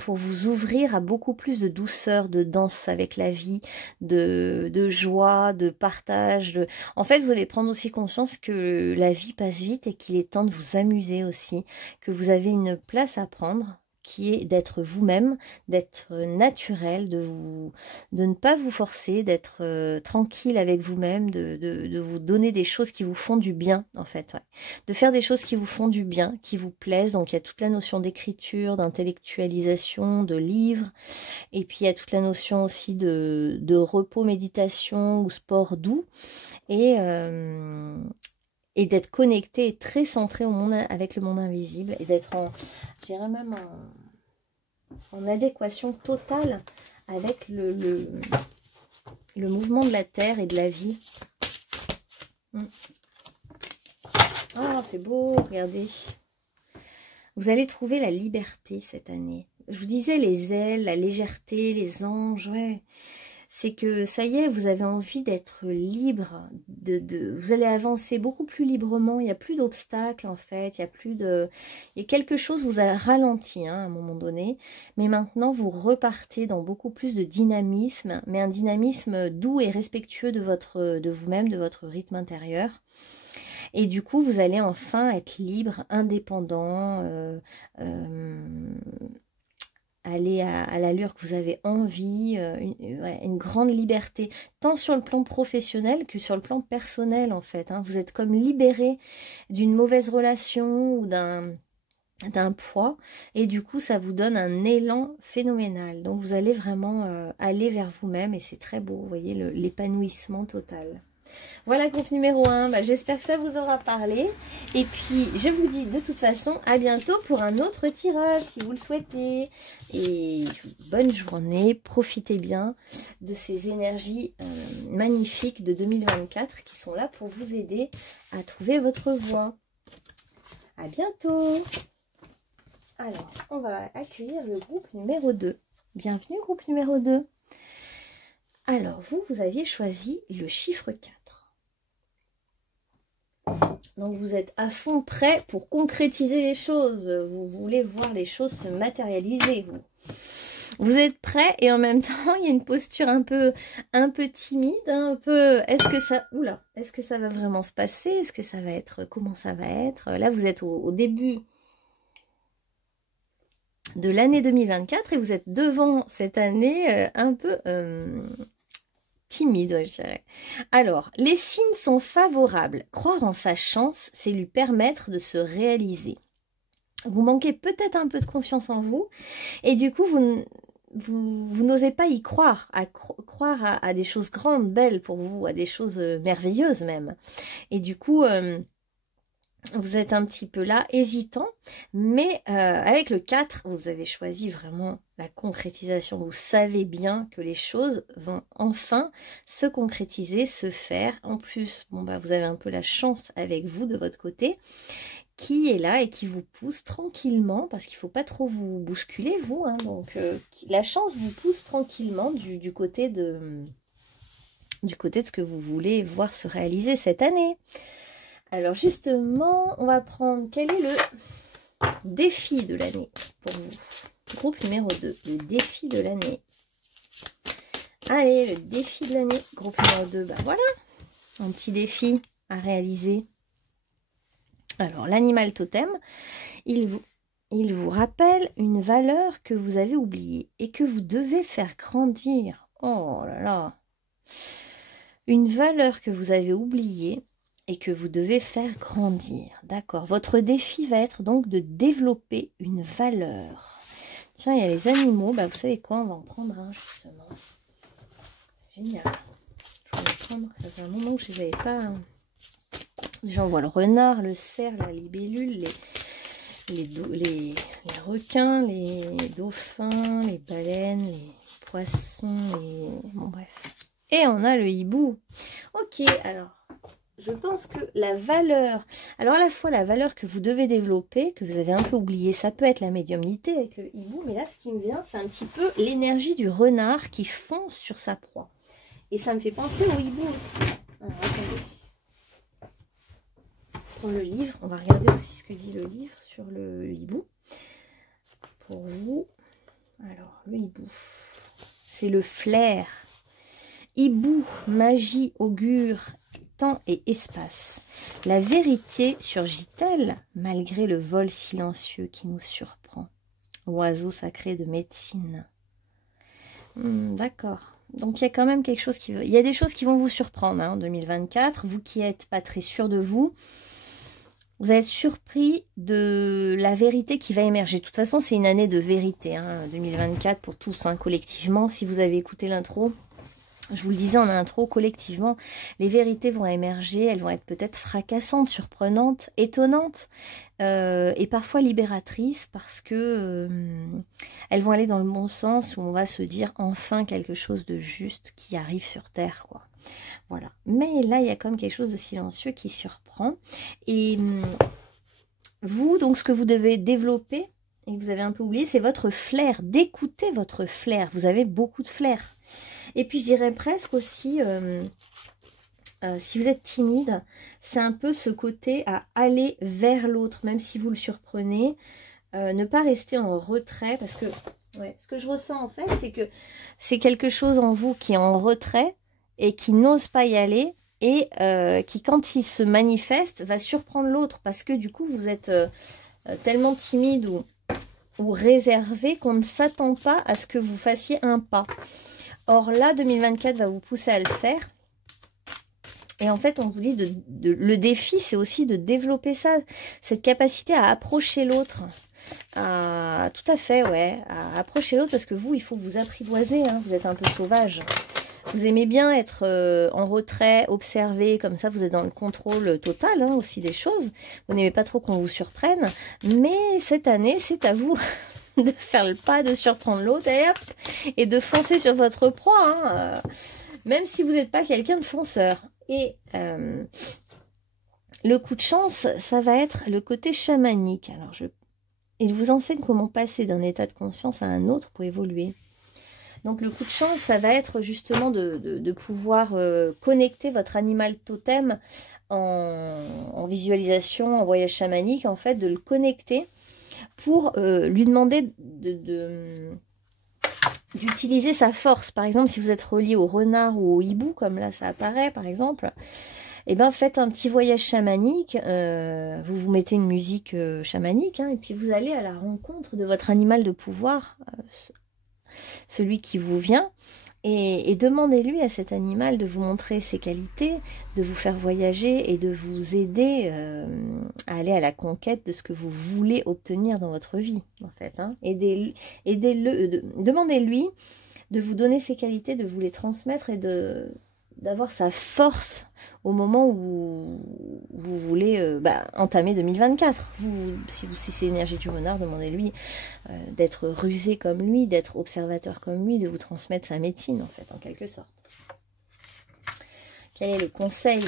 pour vous ouvrir à beaucoup plus de douceur, de danse avec la vie, de joie, de partage. En fait, vous allez prendre aussi conscience que la vie passe vite et qu'il est temps de vous amuser aussi, que vous avez une place à prendre qui est d'être vous-même, d'être naturel, de ne pas vous forcer, d'être tranquille avec vous-même, de vous donner des choses qui vous font du bien, en fait. Ouais. De faire des choses qui vous font du bien, qui vous plaisent. Donc, il y a toute la notion d'écriture, d'intellectualisation, de livres. Et puis, il y a toute la notion aussi de repos, méditation ou sport doux. Et d'être connecté et très centré au monde, avec le monde invisible et d'être je dirais même en adéquation totale avec le mouvement de la Terre et de la vie. Ah, c'est beau, regardez. Vous allez trouver la liberté cette année. Je vous disais les ailes, la légèreté, les anges, ouais. C'est que ça y est, vous avez envie d'être libre, vous allez avancer beaucoup plus librement, il n'y a plus d'obstacles en fait, il y a quelque chose vous a ralenti hein, à un moment donné, mais maintenant vous repartez dans beaucoup plus de dynamisme, mais un dynamisme doux et respectueux de vous-même, de votre rythme intérieur. Et du coup, vous allez enfin être libre, indépendant, aller à l'allure que vous avez envie, une grande liberté, tant sur le plan professionnel que sur le plan personnel en fait. Hein. Vous êtes comme libéré d'une mauvaise relation ou d'un poids et du coup ça vous donne un élan phénoménal. Donc vous allez vraiment aller vers vous-même et c'est très beau, vous voyez l'épanouissement total. Voilà, groupe numéro 1. Bah, j'espère que ça vous aura parlé. Et puis, je vous dis de toute façon à bientôt pour un autre tirage si vous le souhaitez. Et bonne journée. Profitez bien de ces énergies magnifiques de 2024 qui sont là pour vous aider à trouver votre voie. À bientôt. Alors, on va accueillir le groupe numéro 2. Bienvenue, groupe numéro 2. Alors, vous aviez choisi le chiffre 4. Donc, vous êtes à fond prêt pour concrétiser les choses. Vous voulez voir les choses se matérialiser, vous. Vous êtes prêt et en même temps, il y a une posture un peu timide, un peu... est-ce que ça va vraiment se passer? Est-ce que ça va être... Comment ça va être? Là, vous êtes au début de l'année 2024 et vous êtes devant cette année un peu... timide, je dirais. Alors, les signes sont favorables. Croire en sa chance, c'est lui permettre de se réaliser. Vous manquez peut-être un peu de confiance en vous et du coup, vous n'osez pas y croire, croire à des choses grandes, belles pour vous, à des choses merveilleuses même. Et du coup... vous êtes un petit peu là, hésitant, mais avec le 4, vous avez choisi vraiment la concrétisation. Vous savez bien que les choses vont enfin se concrétiser, se faire. En plus, bon bah vous avez un peu la chance avec vous de votre côté, qui est là et qui vous pousse tranquillement, parce qu'il ne faut pas trop vous bousculer, vous. Hein, donc la chance vous pousse tranquillement du côté de ce que vous voulez voir se réaliser cette année. Alors justement, on va prendre quel est le défi de l'année pour vous. Groupe numéro 2, le défi de l'année. Allez, le défi de l'année, groupe numéro 2, bah voilà, un petit défi à réaliser. Alors, l'animal totem, il vous rappelle une valeur que vous avez oubliée et que vous devez faire grandir. Oh là là. Une valeur que vous avez oubliée et que vous devez faire grandir. D'accord. Votre défi va être donc de développer une valeur. Tiens, il y a les animaux. Bah, vous savez quoi? On va en prendre un, justement. Génial. Je vais en prendre. Ça fait un moment que je ne les avais pas. J'en vois le renard, le cerf, la libellule, les requins, les dauphins, les baleines, les poissons, bon bref. Et on a le hibou. Ok, alors... je pense que la valeur, alors à la fois la valeur que vous devez développer, que vous avez un peu oublié, ça peut être la médiumnité avec le hibou, mais là ce qui me vient, c'est un petit peu l'énergie du renard qui fonce sur sa proie. Et ça me fait penser au hibou aussi. Alors attendez. Je prends le livre, on va regarder aussi ce que dit le livre sur le hibou. Pour vous, alors le hibou, c'est le flair. Hibou, magie, augure, temps et espace. La vérité surgit-elle malgré le vol silencieux qui nous surprend? Oiseau sacré de médecine. D'accord. Donc il y a quand même quelque chose qui... Il y a des choses qui vont vous surprendre hein, en 2024. Vous qui n'êtes pas très sûr de vous, vous allez être surpris de la vérité qui va émerger. De toute façon, c'est une année de vérité, hein, 2024 pour tous, hein, collectivement. Si vous avez écouté l'intro, je vous le disais en intro, collectivement, les vérités vont émerger, elles vont être peut-être fracassantes, surprenantes, étonnantes et parfois libératrices parce que elles vont aller dans le bon sens où on va se dire enfin quelque chose de juste qui arrive sur Terre, quoi. Voilà. Mais là, il y a quand même quelque chose de silencieux qui surprend. Et vous, donc, ce que vous devez développer et que vous avez un peu oublié, c'est votre flair, d'écouter votre flair. Vous avez beaucoup de flair. Et puis je dirais presque aussi, si vous êtes timide, c'est un peu ce côté à aller vers l'autre, même si vous le surprenez, ne pas rester en retrait, parce que ouais, ce que je ressens en fait, c'est que c'est quelque chose en vous qui est en retrait et qui n'ose pas y aller et qui, quand il se manifeste, va surprendre l'autre, parce que du coup, vous êtes tellement timide ou réservé qu'on ne s'attend pas à ce que vous fassiez un pas. Or là, 2024 va vous pousser à le faire. Et en fait, on vous dit, le défi, c'est aussi de développer ça, cette capacité à approcher l'autre. Tout à fait, ouais, à approcher l'autre, parce que vous, il faut vous apprivoiser, hein, vous êtes un peu sauvage. Vous aimez bien être en retrait, observer, comme ça vous êtes dans le contrôle total hein, aussi des choses. Vous n'aimez pas trop qu'on vous surprenne, mais cette année, c'est à vous de faire le pas, de surprendre l'autre et de foncer sur votre proie, hein, même si vous n'êtes pas quelqu'un de fonceur. Et le coup de chance, ça va être le côté chamanique. Alors, il vous enseigne comment passer d'un état de conscience à un autre pour évoluer. Donc, le coup de chance, ça va être justement de pouvoir connecter votre animal totem en visualisation, en voyage chamanique, en fait, de le connecter pour lui demander d'utiliser sa force. Par exemple, si vous êtes relié au renard ou au hibou, comme là ça apparaît par exemple, et ben faites un petit voyage chamanique, vous vous mettez une musique chamanique, hein, et puis vous allez à la rencontre de votre animal de pouvoir, celui qui vous vient, et demandez-lui à cet animal de vous montrer ses qualités, de vous faire voyager et de vous aider à aller à la conquête de ce que vous voulez obtenir dans votre vie, en fait. Hein. Demandez-lui de vous donner ses qualités, de vous les transmettre et d'avoir sa force au moment où vous voulez entamer 2024. Si c'est l'énergie du renard, demandez-lui d'être rusé comme lui, d'être observateur comme lui, de vous transmettre sa médecine, en fait, en quelque sorte. Quel est le conseil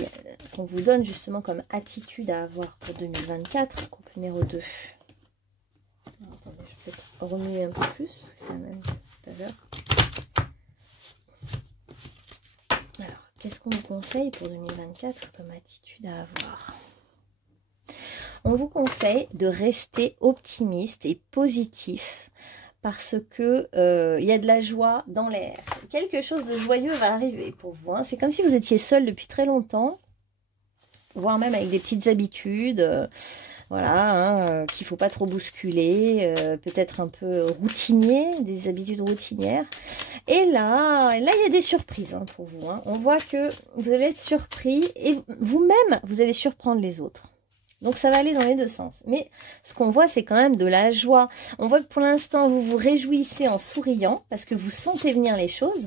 qu'on vous donne justement comme attitude à avoir pour 2024, groupe numéro 2? Alors, attendez, je vais peut-être remuer un peu plus, parce que c'est la même tout à l'heure. Alors, qu'est-ce qu'on vous conseille pour 2024 comme attitude à avoir? On vous conseille de rester optimiste et positif parce que il y a de la joie dans l'air. Quelque chose de joyeux va arriver pour vous. Hein. C'est comme si vous étiez seul depuis très longtemps, voire même avec des petites habitudes. Voilà, qu'il ne faut pas trop bousculer, peut-être un peu routinier, des habitudes routinières. Et là, il y a des surprises hein, pour vous. Hein. On voit que vous allez être surpris et vous-même, vous allez surprendre les autres. Donc ça va aller dans les deux sens. Mais ce qu'on voit, c'est quand même de la joie. On voit que pour l'instant, vous vous réjouissez en souriant parce que vous sentez venir les choses.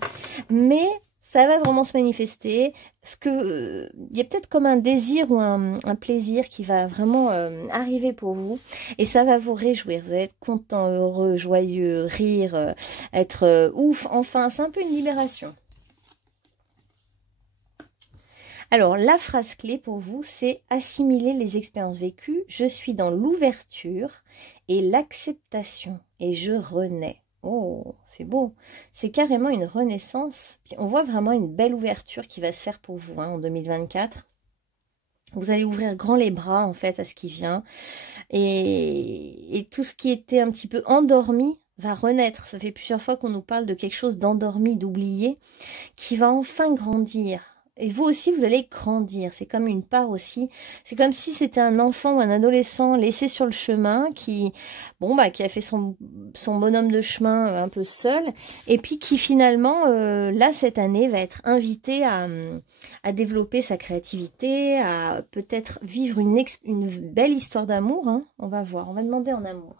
Mais ça va vraiment se manifester. Il y a peut-être comme un désir ou un plaisir qui va vraiment arriver pour vous. Et ça va vous réjouir. Vous allez être content, heureux, joyeux, rire, être ouf. Enfin, c'est un peu une libération. Alors, la phrase clé pour vous, c'est assimiler les expériences vécues. Je suis dans l'ouverture et l'acceptation et je renais. Oh, c'est beau. C'est carrément une renaissance. Puis on voit vraiment une belle ouverture qui va se faire pour vous hein, en 2024. Vous allez ouvrir grand les bras en fait à ce qui vient. Et tout ce qui était un petit peu endormi va renaître. Ça fait plusieurs fois qu'on nous parle de quelque chose d'endormi, d'oublié, qui va enfin grandir. Et vous aussi, vous allez grandir. C'est comme une part aussi. C'est comme si c'était un enfant ou un adolescent laissé sur le chemin qui a fait son bonhomme de chemin un peu seul. Et puis qui finalement, là, cette année, va être invité à développer sa créativité, à peut-être vivre une belle histoire d'amour. Hein. On va voir. On va demander en amour.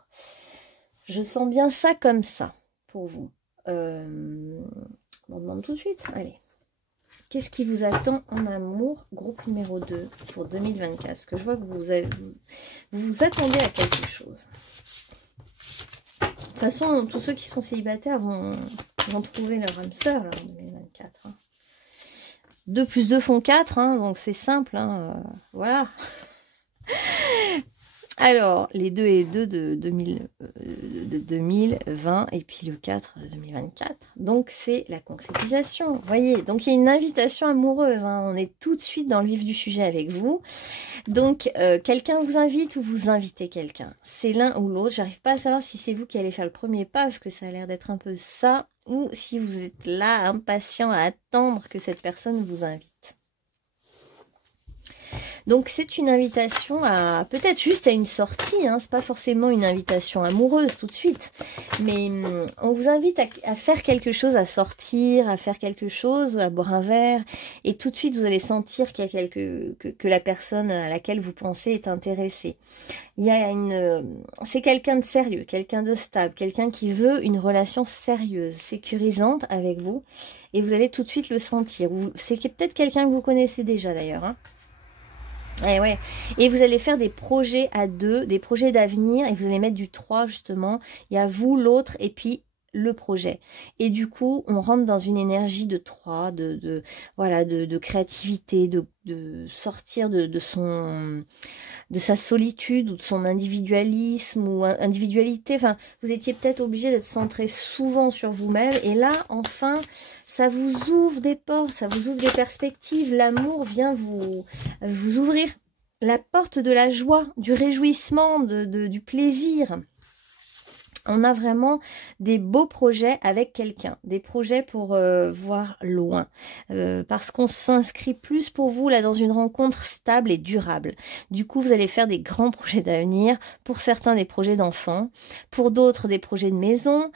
Je sens bien ça comme ça pour vous. On demande tout de suite. Allez. Qu'est-ce qui vous attend en amour, groupe numéro 2 pour 2024? Parce que je vois que vous vous attendez à quelque chose. De toute façon, tous ceux qui sont célibataires vont trouver leur âme sœur là, en 2024. Hein. 2 plus 2 font 4, hein, donc c'est simple. Hein, voilà. Alors, les 2 et 2 de 2020 et puis le 4 de 2024. Donc, c'est la concrétisation. Vous voyez, donc il y a une invitation amoureuse. Hein. On est tout de suite dans le vif du sujet avec vous. Donc, quelqu'un vous invite ou vous invitez quelqu'un. C'est l'un ou l'autre. J'arrive pas à savoir si c'est vous qui allez faire le premier pas parce que ça a l'air d'être un peu ça. Ou si vous êtes là, impatient à attendre que cette personne vous invite. Donc c'est une invitation à peut-être juste à une sortie, hein, c'est pas forcément une invitation amoureuse tout de suite, mais on vous invite à faire quelque chose, à sortir, à faire quelque chose, à boire un verre, et tout de suite vous allez sentir qu'il y a que la personne à laquelle vous pensez est intéressée. Il y a c'est quelqu'un de sérieux, quelqu'un de stable, quelqu'un qui veut une relation sérieuse, sécurisante avec vous, et vous allez tout de suite le sentir. C'est peut-être quelqu'un que vous connaissez déjà d'ailleurs, hein. Et ouais. Et vous allez faire des projets à deux, des projets d'avenir, et vous allez mettre du 3 justement. Il y a vous, l'autre, et puis le projet. Et du coup, on rentre dans une énergie de 3, voilà, de créativité, de sortir de sa solitude ou de son individualisme ou individualité. Enfin, vous étiez peut-être obligé d'être centré souvent sur vous-même. Et là, enfin, ça vous ouvre des portes, ça vous ouvre des perspectives. L'amour vient vous ouvrir la porte de la joie, du réjouissement, du plaisir. On a vraiment des beaux projets avec quelqu'un, des projets pour voir loin, parce qu'on s'inscrit plus pour vous là dans une rencontre stable et durable. Du coup, vous allez faire des grands projets d'avenir, pour certains des projets d'enfants, pour d'autres des projets de maison,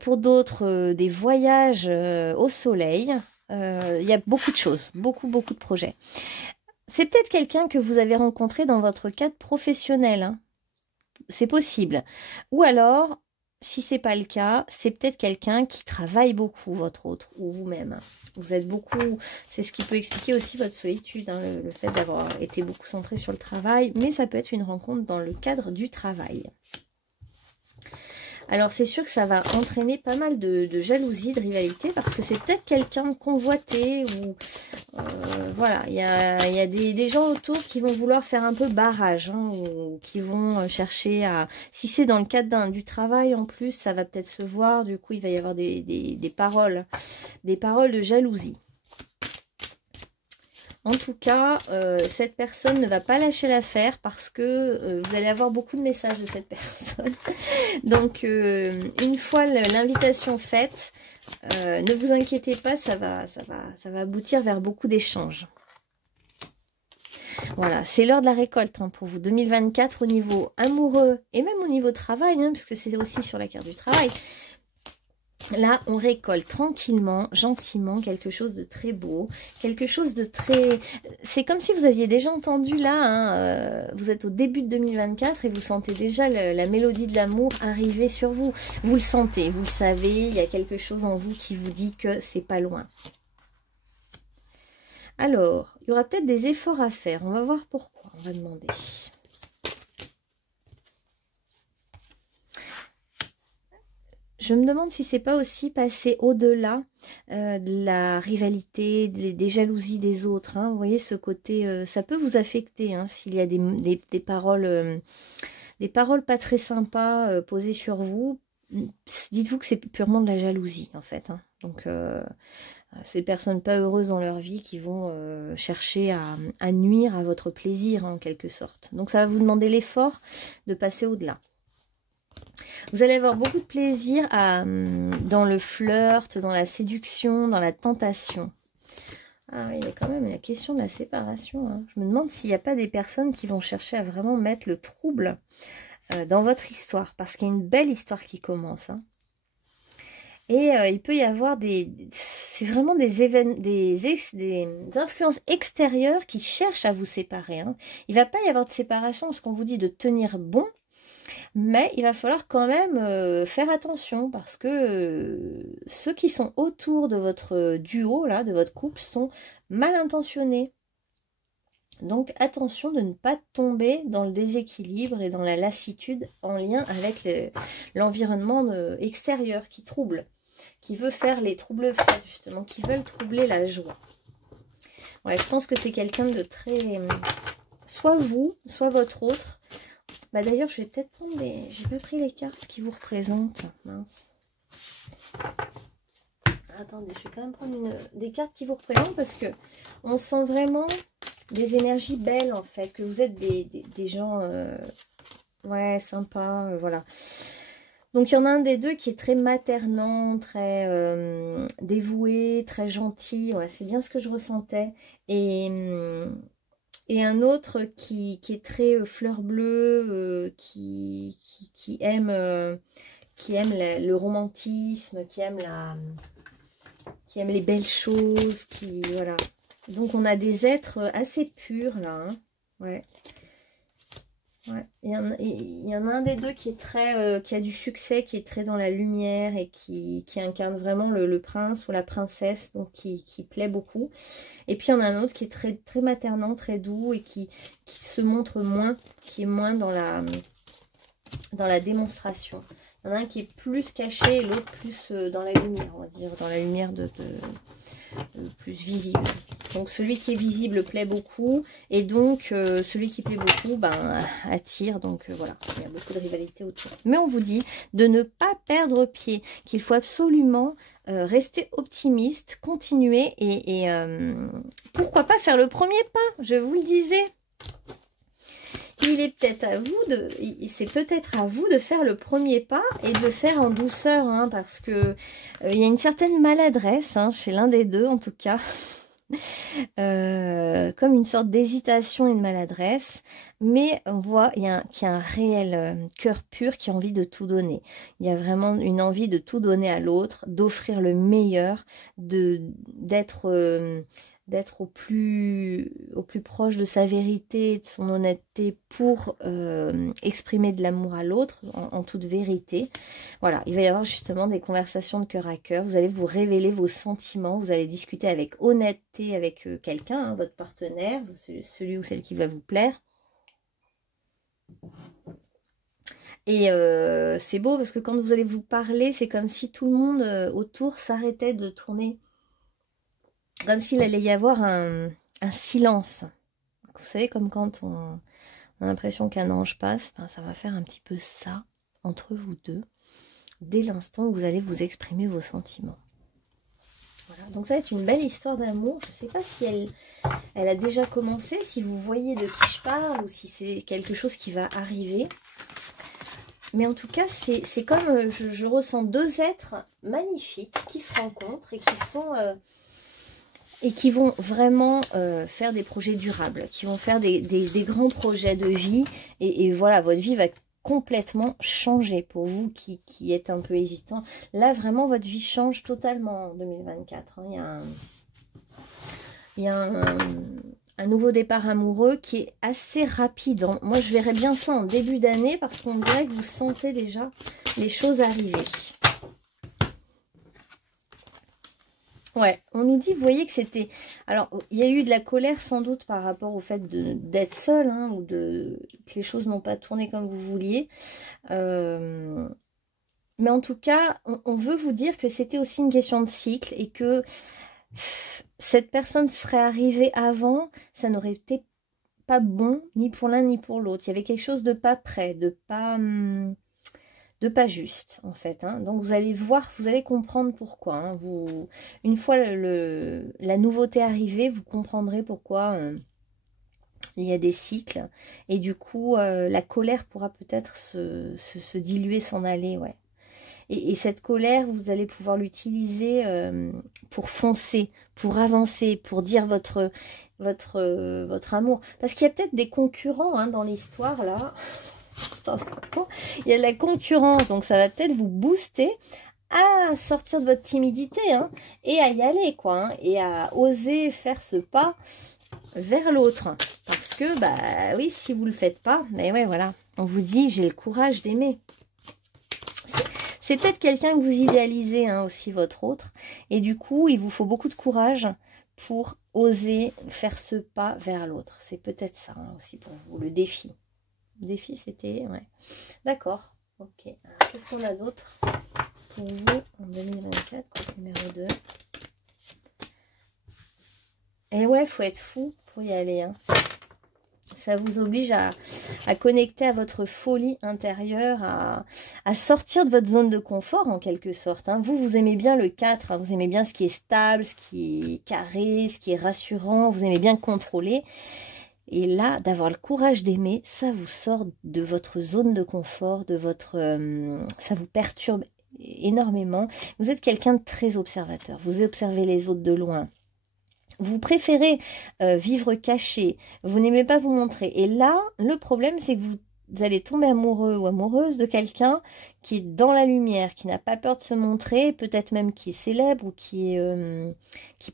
pour d'autres des voyages au soleil. Il y a beaucoup de choses, beaucoup de projets. C'est peut-être quelqu'un que vous avez rencontré dans votre cadre professionnel, hein. C'est possible. Ou alors, si c'est pas le cas, c'est peut-être quelqu'un qui travaille beaucoup, votre autre, ou vous-même. Vous êtes beaucoup, c'est ce qui peut expliquer aussi votre solitude, hein, le fait d'avoir été beaucoup centré sur le travail, mais ça peut être une rencontre dans le cadre du travail. Alors c'est sûr que ça va entraîner pas mal de jalousie, de rivalité, parce que c'est peut-être quelqu'un de convoité, ou voilà, il y a des gens autour qui vont vouloir faire un peu barrage, hein, ou qui vont chercher à... Si c'est dans le cadre du travail en plus, ça va peut-être se voir, du coup il va y avoir des paroles de jalousie. En tout cas, cette personne ne va pas lâcher l'affaire parce que vous allez avoir beaucoup de messages de cette personne. Donc, une fois l'invitation faite, ne vous inquiétez pas, ça va aboutir vers beaucoup d'échanges. Voilà, c'est l'heure de la récolte, hein, pour vous. 2024 au niveau amoureux et même au niveau travail, hein, puisque c'est aussi sur la carte du travail. Là, on récolte tranquillement, gentiment, quelque chose de très beau, quelque chose de très... C'est comme si vous aviez déjà entendu là, hein, vous êtes au début de 2024 et vous sentez déjà la mélodie de l'amour arriver sur vous. Vous le sentez, vous le savez, il y a quelque chose en vous qui vous dit que c'est pas loin. Alors, il y aura peut-être des efforts à faire, on va voir pourquoi, on va demander. Je me demande si c'est pas aussi passer au-delà de la rivalité, des jalousies des autres, hein. Vous voyez ce côté, ça peut vous affecter, hein, s'il y a des paroles pas très sympas posées sur vous. Dites-vous que c'est purement de la jalousie en fait, hein. Donc ces personnes pas heureuses dans leur vie qui vont chercher à nuire à votre plaisir, hein, en quelque sorte. Donc ça va vous demander l'effort de passer au-delà. Vous allez avoir beaucoup de plaisir dans le flirt, dans la séduction, dans la tentation. Ah, il y a quand même la question de la séparation, hein. Je me demande s'il n'y a pas des personnes qui vont chercher à vraiment mettre le trouble dans votre histoire. Parce qu'il y a une belle histoire qui commence, hein. Et il peut y avoir c'est vraiment des influences extérieures qui cherchent à vous séparer, hein. Il ne va pas y avoir de séparation parce qu'on vous dit de tenir bon. Mais il va falloir quand même faire attention parce que ceux qui sont autour de votre duo, là, de votre couple, sont mal intentionnés. Donc attention de ne pas tomber dans le déséquilibre et dans la lassitude en lien avec l'environnement extérieur qui trouble, qui veut faire les troubles faits justement, qui veulent troubler la joie. Ouais, je pense que c'est quelqu'un de très... soit vous, soit votre autre. Bah d'ailleurs, je vais peut-être prendre des... J'ai pas pris les cartes qui vous représentent. Mince. Attendez, je vais quand même prendre des cartes qui vous représentent parce que on sent vraiment des énergies belles en fait. Que vous êtes des gens ouais, sympas, voilà. Donc il y en a un des deux qui est très maternant, très dévoué, très gentil. Ouais, c'est bien ce que je ressentais. Et... et un autre qui est très fleur bleue, qui aime, le romantisme, qui aime les belles choses, voilà. Donc on a des êtres assez purs là, hein. Ouais. Ouais. Il y en a un des deux qui est très, qui a du succès, qui est très dans la lumière et qui incarne vraiment le prince ou la princesse, donc qui plaît beaucoup. Et puis il y en a un autre qui est très, très maternant, très doux et qui se montre moins, qui est moins dans la démonstration. Il y en a un qui est plus caché et l'autre plus dans la lumière, on va dire, dans la lumière plus visible. Donc celui qui est visible plaît beaucoup et donc celui qui plaît beaucoup attire. Donc voilà, il y a beaucoup de rivalité autour. Mais on vous dit de ne pas perdre pied, qu'il faut absolument rester optimiste, continuer et pourquoi pas faire le premier pas, je vous le disais. Il est peut-être à vous c'est peut-être à vous de faire le premier pas et de le faire en douceur, hein, parce que il y a une certaine maladresse, hein, chez l'un des deux en tout cas, comme une sorte d'hésitation et de maladresse, mais on voit qu'il y a un réel cœur pur qui a envie de tout donner. Il y a vraiment une envie de tout donner à l'autre, d'offrir le meilleur, d'être au plus proche de sa vérité, de son honnêteté pour exprimer de l'amour à l'autre en toute vérité. Voilà, il va y avoir justement des conversations de cœur à cœur. Vous allez vous révéler vos sentiments, vous allez discuter avec honnêteté avec quelqu'un, hein, votre partenaire, celui ou celle qui va vous plaire. Et c'est beau parce que quand vous allez vous parler, c'est comme si tout le monde autour s'arrêtait de tourner. Comme s'il allait y avoir un silence. Vous savez, comme quand on a l'impression qu'un ange passe, ça va faire un petit peu ça entre vous deux, dès l'instant où vous allez vous exprimer vos sentiments. Voilà, donc ça va être une belle histoire d'amour. Je ne sais pas si elle a déjà commencé, si vous voyez de qui je parle, ou si c'est quelque chose qui va arriver. Mais en tout cas, c'est comme je ressens deux êtres magnifiques qui se rencontrent et qui sont... et qui vont vraiment faire des projets durables, qui vont faire des grands projets de vie. Et voilà, votre vie va complètement changer pour vous qui êtes un peu hésitant. Là, vraiment, votre vie change totalement en 2024. Hein. Il y a un nouveau départ amoureux qui est assez rapide. Moi, je verrais bien ça en début d'année parce qu'on dirait que vous sentez déjà les choses arriver. Ouais, on nous dit, vous voyez que c'était... Alors, il y a eu de la colère sans doute par rapport au fait d'être seul, hein, ou que les choses n'ont pas tourné comme vous vouliez. Mais en tout cas, on veut vous dire que c'était aussi une question de cycle et que cette personne serait arrivée avant, ça n'aurait été pas bon ni pour l'un ni pour l'autre. Il y avait quelque chose de pas prêt, de pas juste en fait, hein. Donc vous allez voir, vous allez comprendre pourquoi, hein. Une fois la nouveauté arrivée, vous comprendrez pourquoi il y a des cycles et du coup la colère pourra peut-être se diluer, s'en aller, ouais. Et cette colère, vous allez pouvoir l'utiliser pour foncer, pour avancer, pour dire votre amour, parce qu'il y a peut-être des concurrents, hein, dans l'histoire là. Il y a de la concurrence, donc ça va peut-être vous booster à sortir de votre timidité, hein, et à y aller, quoi, hein, et à oser faire ce pas vers l'autre. Parce que, bah oui, si vous le faites pas, mais ouais, voilà, on vous dit, j'ai le courage d'aimer. C'est peut-être quelqu'un que vous idéalisez, hein, aussi, votre autre, et du coup, il vous faut beaucoup de courage pour oser faire ce pas vers l'autre. C'est peut-être ça, hein, aussi pour vous, le défi. Le défi, c'était... Ouais. D'accord. Ok. Qu'est-ce qu'on a d'autre pour vous en 2024, groupe numéro 2? Et ouais, faut être fou pour y aller, hein. Ça vous oblige à connecter à votre folie intérieure, à sortir de votre zone de confort en quelque sorte, hein. Vous aimez bien le 4, hein, vous aimez bien ce qui est stable, ce qui est carré, ce qui est rassurant, vous aimez bien contrôler. Et là, d'avoir le courage d'aimer, ça vous sort de votre zone de confort, de votre, ça vous perturbe énormément. Vous êtes quelqu'un de très observateur, vous observez les autres de loin. Vous préférez vivre caché, vous n'aimez pas vous montrer. Et là, le problème, c'est que vous allez tomber amoureux ou amoureuse de quelqu'un qui est dans la lumière, qui n'a pas peur de se montrer, peut-être même qui est célèbre ou qui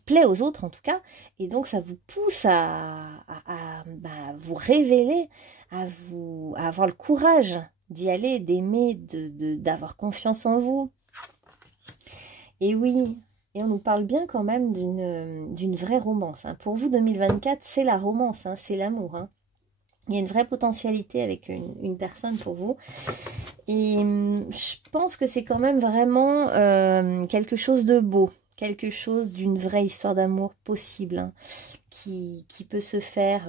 plaît aux autres en tout cas. Et donc, ça vous pousse à vous révéler, à avoir le courage d'y aller, d'aimer, d'avoir confiance en vous. Et oui, et on nous parle bien quand même d'une vraie romance. Hein. Pour vous, 2024, c'est la romance, hein, c'est l'amour. Hein. Il y a une vraie potentialité avec une personne pour vous. Et je pense que c'est quand même vraiment quelque chose de beau. Quelque chose d'une vraie histoire d'amour possible. Hein, qui peut se faire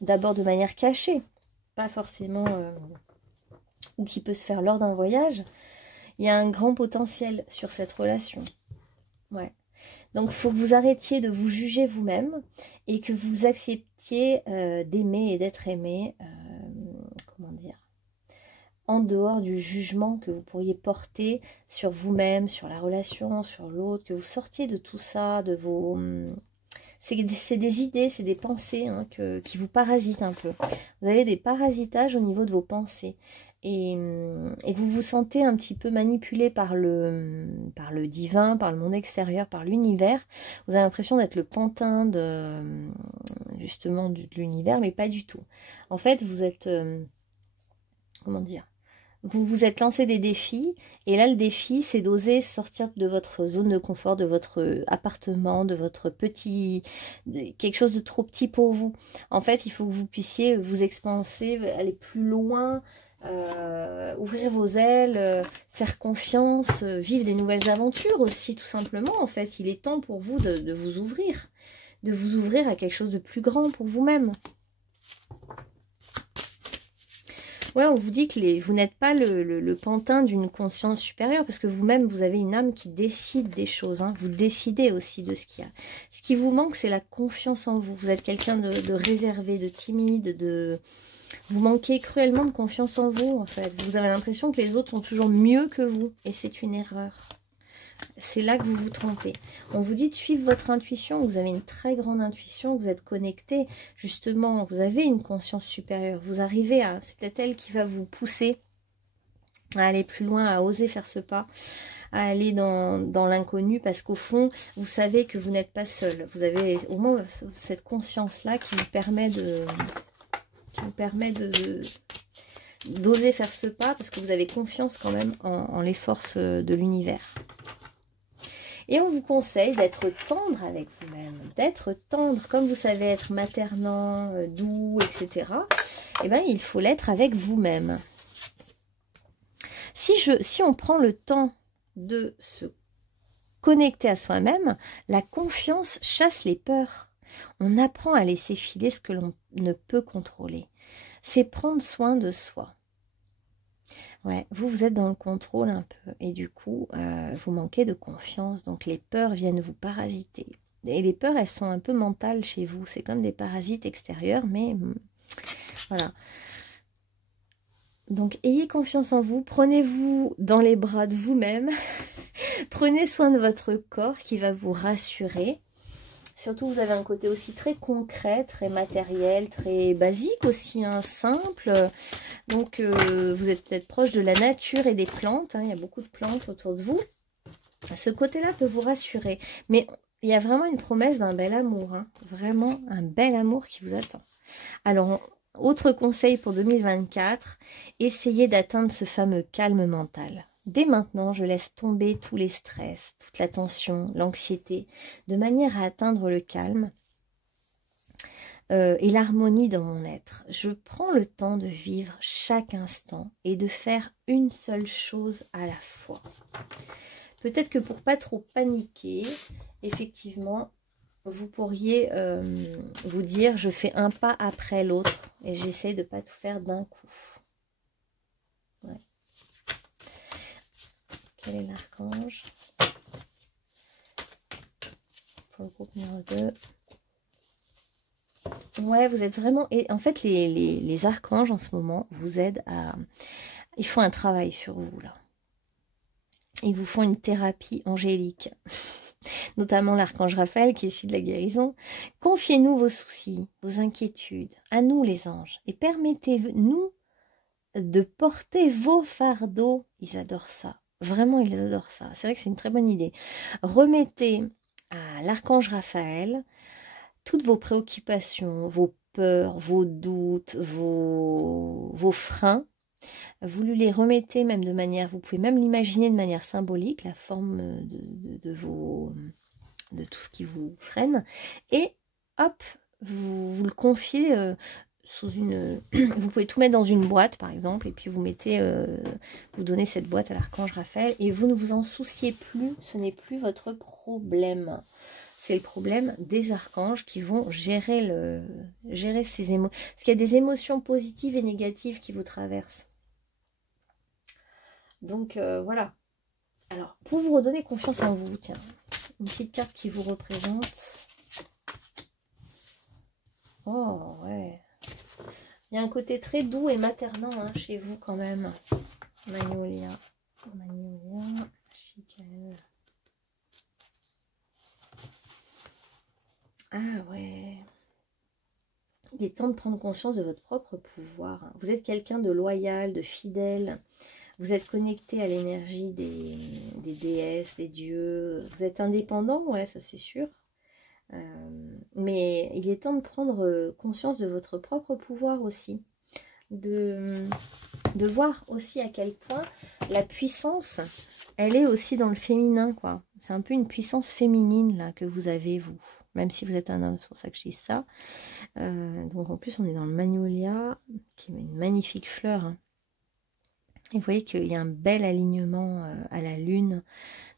d'abord de manière cachée. Pas forcément... ou qui peut se faire lors d'un voyage. Il y a un grand potentiel sur cette relation. Ouais. Donc, il faut que vous arrêtiez de vous juger vous-même et que vous acceptiez d'aimer et d'être aimé, comment dire, en dehors du jugement que vous pourriez porter sur vous-même, sur la relation, sur l'autre, que vous sortiez de tout ça, de vos... C'est des idées, c'est des pensées hein, qui vous parasitent un peu. Vous avez des parasitages au niveau de vos pensées. Et vous vous sentez un petit peu manipulé par le divin, par le monde extérieur, par l'univers. Vous avez l'impression d'être le pantin justement de l'univers, mais pas du tout. En fait, vous êtes... comment dire ? Vous vous êtes lancé des défis, et là le défi c'est d'oser sortir de votre zone de confort, de votre appartement, de votre quelque chose de trop petit pour vous. En fait, il faut que vous puissiez vous expanser, aller plus loin, ouvrir vos ailes, faire confiance, vivre des nouvelles aventures aussi tout simplement. En fait, il est temps pour vous de vous ouvrir à quelque chose de plus grand pour vous-même. Ouais, on vous dit que vous n'êtes pas le pantin d'une conscience supérieure, parce que vous-même, vous avez une âme qui décide des choses. Hein. Vous décidez aussi de ce qu'il y a. Ce qui vous manque, c'est la confiance en vous. Vous êtes quelqu'un de réservé, de timide, vous manquez cruellement de confiance en vous, en fait. Vous avez l'impression que les autres sont toujours mieux que vous, et c'est une erreur. C'est là que vous vous trompez. On vous dit de suivre votre intuition. Vous avez une très grande intuition. Vous êtes connecté. Justement, vous avez une conscience supérieure. Vous arrivez à... C'est peut-être elle qui va vous pousser à aller plus loin, à oser faire ce pas, à aller dans l'inconnu. Parce qu'au fond, vous savez que vous n'êtes pas seul. Vous avez au moins cette conscience-là qui vous permet d'oser faire ce pas. Parce que vous avez confiance quand même en les forces de l'univers. Et on vous conseille d'être tendre avec vous-même, d'être tendre, comme vous savez être maternant, doux, etc. Eh bien, il faut l'être avec vous-même. Si on prend le temps de se connecter à soi-même, la confiance chasse les peurs. On apprend à laisser filer ce que l'on ne peut contrôler. C'est prendre soin de soi. Ouais, vous êtes dans le contrôle un peu et du coup, vous manquez de confiance. Donc, les peurs viennent vous parasiter. Et les peurs, elles sont un peu mentales chez vous. C'est comme des parasites extérieurs, mais voilà. Donc, ayez confiance en vous. Prenez-vous dans les bras de vous-même. Prenez soin de votre corps qui va vous rassurer. Surtout, vous avez un côté aussi très concret, très matériel, très basique aussi, hein, simple. Donc, vous êtes peut-être proche de la nature et des plantes. Hein, il y a beaucoup de plantes autour de vous. Ce côté-là peut vous rassurer. Mais il y a vraiment une promesse d'un bel amour. Hein, vraiment un bel amour qui vous attend. Alors, autre conseil pour 2024, essayez d'atteindre ce fameux calme mental. Dès maintenant, je laisse tomber tous les stress, toute la tension, l'anxiété, de manière à atteindre le calme et l'harmonie dans mon être. Je prends le temps de vivre chaque instant et de faire une seule chose à la fois. Peut-être que pour pas trop paniquer, effectivement, vous pourriez vous dire, je fais un pas après l'autre et j'essaie de ne pas tout faire d'un coup. Ouais. Quel est l'archange pour le groupe numéro 2? Ouais, vous êtes vraiment... Et en fait, les archanges en ce moment vous aident à... Ils font un travail sur vous, là. Ils vous font une thérapie angélique, notamment l'archange Raphaël qui est issu de la guérison. Confiez-nous vos soucis, vos inquiétudes, à nous les anges, et permettez-nous de porter vos fardeaux. Ils adorent ça. Vraiment, ils adorent ça. C'est vrai que c'est une très bonne idée. Remettez à l'archange Raphaël toutes vos préoccupations, vos peurs, vos doutes, vos freins. Vous lui les remettez même de manière, vous pouvez même l'imaginer de manière symbolique, la forme de tout ce qui vous freine. Et hop, vous le confiez sous une... Vous pouvez tout mettre dans une boîte, par exemple, et puis vous mettez, vous donnez cette boîte à l'archange Raphaël, et vous ne vous en souciez plus, ce n'est plus votre problème. C'est le problème des archanges qui vont gérer ces émotions. Parce qu'il y a des émotions positives et négatives qui vous traversent. Donc voilà. Alors, pour vous redonner confiance en vous, tiens, une petite carte qui vous représente. Oh, ouais. Il y a un côté très doux et maternant hein, chez vous quand même. Magnolia. Magnolia. Chicael. Ah ouais. Il est temps de prendre conscience de votre propre pouvoir. Vous êtes quelqu'un de loyal, de fidèle. Vous êtes connecté à l'énergie des déesses, des dieux. Vous êtes indépendant, ouais, ça c'est sûr. Mais il est temps de prendre conscience de votre propre pouvoir aussi. De voir aussi à quel point la puissance, elle est aussi dans le féminin, quoi. C'est un peu une puissance féminine, là, que vous avez, vous. Même si vous êtes un homme, c'est pour ça que je dis ça. Donc en plus, on est dans le magnolia, qui est une magnifique fleur, hein. Et vous voyez qu'il y a un bel alignement à la lune.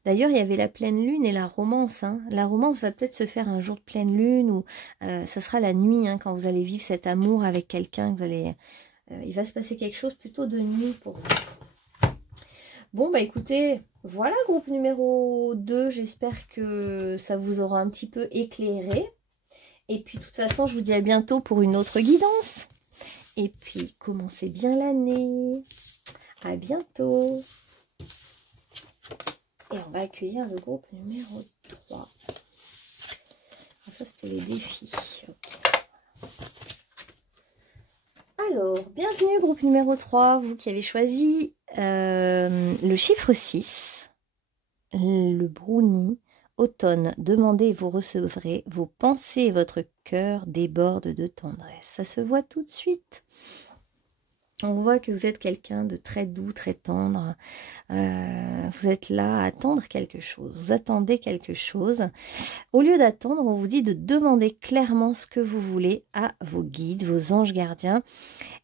D'ailleurs, il y avait la pleine lune et la romance. Hein. La romance va peut-être se faire un jour de pleine lune ou ça sera la nuit hein, quand vous allez vivre cet amour avec quelqu'un. Il va se passer quelque chose plutôt de nuit pour vous. Bon, bah écoutez, voilà groupe numéro 2. J'espère que ça vous aura un petit peu éclairé. Et puis, de toute façon, je vous dis à bientôt pour une autre guidance. Et puis, commencez bien l'année. À bientôt. Et on va accueillir le groupe numéro 3. Alors ça, c'était les défis. Okay. Alors, bienvenue groupe numéro 3. Vous qui avez choisi le chiffre 6. Le brownie. Automne, demandez et vous recevrez. Vos pensées et votre cœur débordent de tendresse. Ça se voit tout de suite. On voit que vous êtes quelqu'un de très doux, très tendre. Vous êtes là à attendre quelque chose. Vous attendez quelque chose. Au lieu d'attendre, on vous dit de demander clairement ce que vous voulez à vos guides, vos anges gardiens.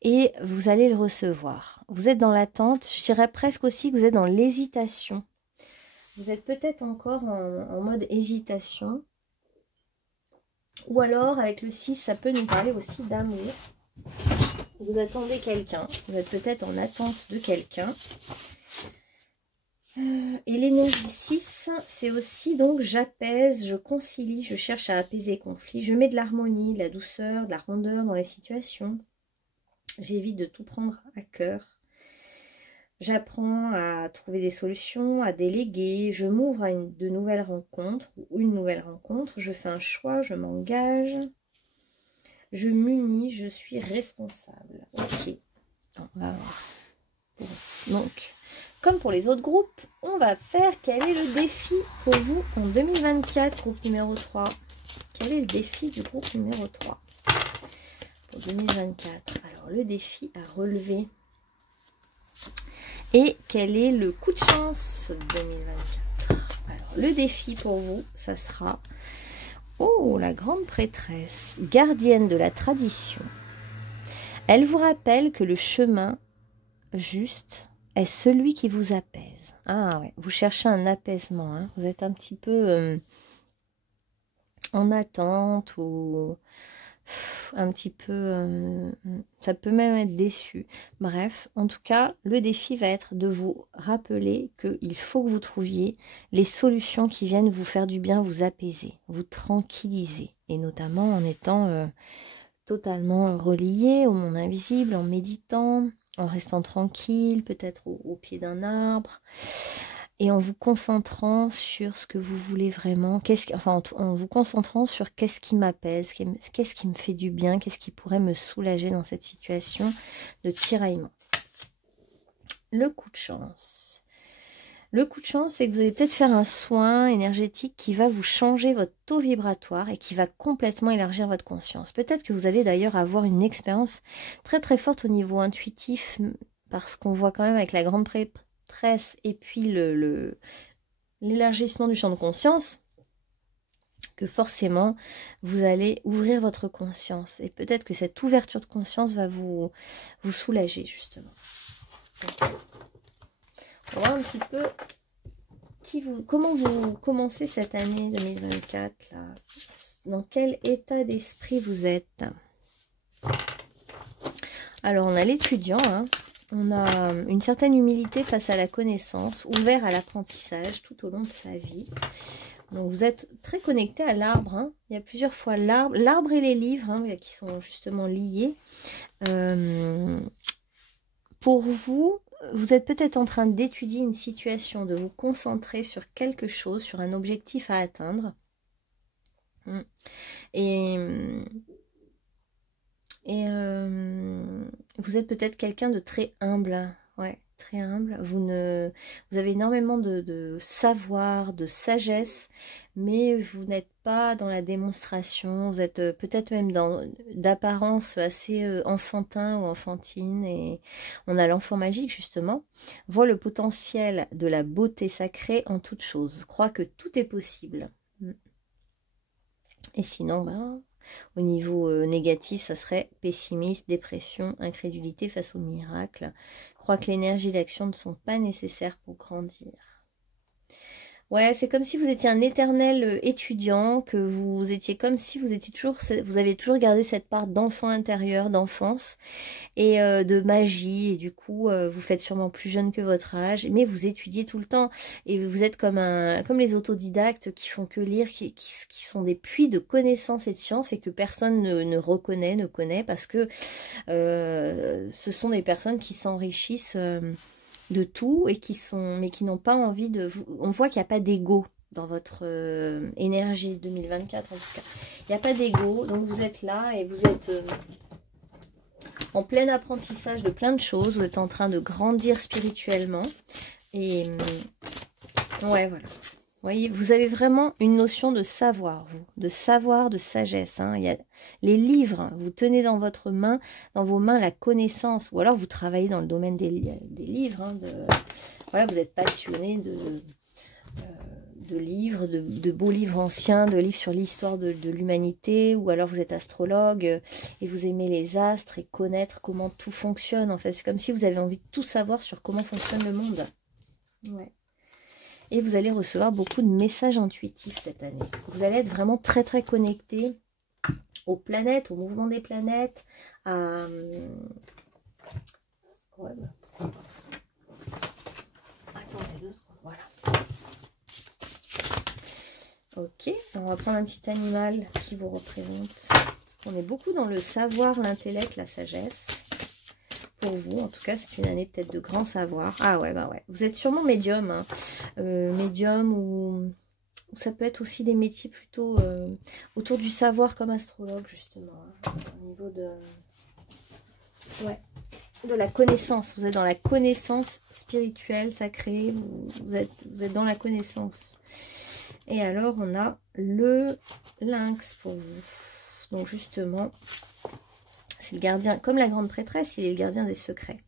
Et vous allez le recevoir. Vous êtes dans l'attente. Je dirais presque aussi que vous êtes dans l'hésitation. Vous êtes peut-être encore en mode hésitation. Ou alors, avec le 6, ça peut nous parler aussi d'amour. Vous attendez quelqu'un, vous êtes peut-être en attente de quelqu'un. Et l'énergie 6, c'est aussi donc j'apaise, je concilie, je cherche à apaiser les conflits, je mets de l'harmonie, de la douceur, de la rondeur dans les situations. J'évite de tout prendre à cœur. J'apprends à trouver des solutions, à déléguer, je m'ouvre à de nouvelles rencontres ou une nouvelle rencontre, je fais un choix, je m'engage. Je m'unis, je suis responsable. Ok, on va voir. Bon. Donc, comme pour les autres groupes, on va faire quel est le défi pour vous en 2024, groupe numéro 3. Quel est le défi du groupe numéro 3 pour 2024? Alors, le défi à relever. Et quel est le coup de chance 2024? Alors, le défi pour vous, ça sera... Oh, la grande prêtresse, gardienne de la tradition. Elle vous rappelle que le chemin juste est celui qui vous apaise. Ah ouais, vous cherchez un apaisement. Hein. Vous êtes un petit peu en attente ou un petit peu... ça peut même être déçu. Bref, en tout cas, le défi va être de vous rappeler qu'il faut que vous trouviez les solutions qui viennent vous faire du bien, vous apaiser, vous tranquilliser. Et notamment en étant totalement relié au monde invisible, en méditant, en restant tranquille, peut-être au pied d'un arbre. et en vous concentrant sur ce que vous voulez vraiment, en vous concentrant sur qu'est-ce qui m'apaise, qu'est-ce qui me fait du bien, qu'est-ce qui pourrait me soulager dans cette situation de tiraillement. Le coup de chance. Le coup de chance, c'est que vous allez peut-être faire un soin énergétique qui va vous changer votre taux vibratoire et qui va complètement élargir votre conscience. Peut-être que vous allez d'ailleurs avoir une expérience très très forte au niveau intuitif, parce qu'on voit quand même avec la grande prêtresse et puis l'élargissement du champ de conscience, que forcément vous allez ouvrir votre conscience. Et peut-être que cette ouverture de conscience va vous soulager justement. Donc, on va voir un petit peu comment vous commencez cette année 2024 là. Dans quel état d'esprit vous êtes? Alors, on a l'étudiant, hein. On a une certaine humilité face à la connaissance, ouvert à l'apprentissage tout au long de sa vie. Donc, vous êtes très connecté à l'arbre, hein. Il y a plusieurs fois l'arbre et les livres, hein, qui sont justement liés. Pour vous, vous êtes peut-être en train d'étudier une situation, de vous concentrer sur quelque chose, sur un objectif à atteindre. Et vous êtes peut-être quelqu'un de très humble. Ouais, très humble. Vous avez énormément de savoir, de sagesse, mais vous n'êtes pas dans la démonstration. Vous êtes peut-être même d'apparence assez enfantin ou enfantine. Et on a l'enfant magique, justement. Voit le potentiel de la beauté sacrée en toute chose. Croit que tout est possible. Et sinon, ben, au niveau négatif, ça serait pessimiste, dépression, incrédulité face au miracle. Croit que l'énergie et l'action ne sont pas nécessaires pour grandir. Ouais, c'est comme si vous étiez un éternel étudiant, que vous étiez comme si vous avez toujours gardé cette part d'enfant intérieur, d'enfance et de magie, et du coup vous faites sûrement plus jeune que votre âge, mais vous étudiez tout le temps et vous êtes comme les autodidactes qui font que lire, qui sont des puits de connaissances et de sciences et que personne ne reconnaît, ne connaît, parce que ce sont des personnes qui s'enrichissent de tout et mais qui n'ont pas envie de... On voit qu'il n'y a pas d'ego dans votre énergie 2024 en tout cas. Il n'y a pas d'ego, donc vous êtes là et vous êtes en plein apprentissage de plein de choses. Vous êtes en train de grandir spirituellement. Et ouais, voilà. Vous voyez, vous avez vraiment une notion de savoir, vous, de savoir, de sagesse. Hein. Il y a les livres, vous tenez dans votre main, dans vos mains la connaissance, ou alors vous travaillez dans le domaine des livres. Hein, voilà, vous êtes passionné de livres, de beaux livres anciens, de livres sur l'histoire de l'humanité, ou alors vous êtes astrologue et vous aimez les astres et connaître comment tout fonctionne. En fait, c'est comme si vous avez envie de tout savoir sur comment fonctionne le monde. Ouais. Et vous allez recevoir beaucoup de messages intuitifs cette année. Vous allez être vraiment très très connecté aux planètes, au mouvement des planètes, à... Ouais, bah. Attendez 2 secondes, voilà. Ok, on va prendre un petit animal qui vous représente. On est beaucoup dans le savoir, l'intellect, la sagesse. Pour vous, en tout cas, c'est une année peut-être de grand savoir. Ah ouais, bah ouais. Vous êtes sûrement médium. Hein. Médium ou ça peut être aussi des métiers plutôt autour du savoir comme astrologue, justement. Hein, au niveau de la connaissance. Vous êtes dans la connaissance spirituelle, sacrée. Vous êtes dans la connaissance. Et alors, on a le lynx pour vous. Donc, justement... C'est le gardien, comme la grande prêtresse, il est le gardien des secrets.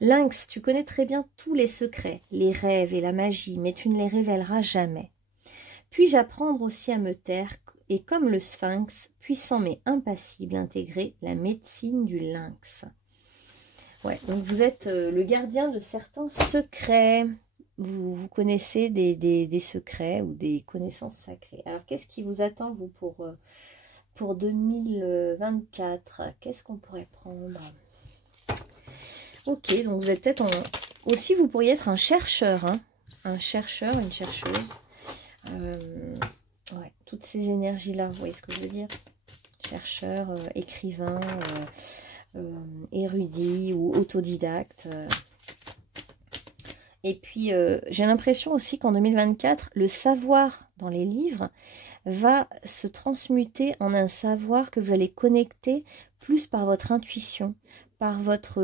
Lynx, tu connais très bien tous les secrets, les rêves et la magie, mais tu ne les révéleras jamais. Puis-je apprendre aussi à me taire, et comme le sphinx, puissant mais impassible, intégrer la médecine du lynx. Ouais, donc vous êtes le gardien de certains secrets. Vous connaissez des secrets ou des connaissances sacrées. Alors, qu'est-ce qui vous attend, vous, pour 2024, qu'est-ce qu'on pourrait prendre? Ok, donc vous êtes peut-être aussi, vous pourriez être un chercheur, hein, un chercheur, une chercheuse. Ouais, toutes ces énergies-là, vous voyez ce que je veux dire? Chercheur, écrivain, érudit ou autodidacte. Et puis, j'ai l'impression aussi qu'en 2024, le savoir dans les livres va se transmuter en un savoir que vous allez connecter plus par votre intuition, par votre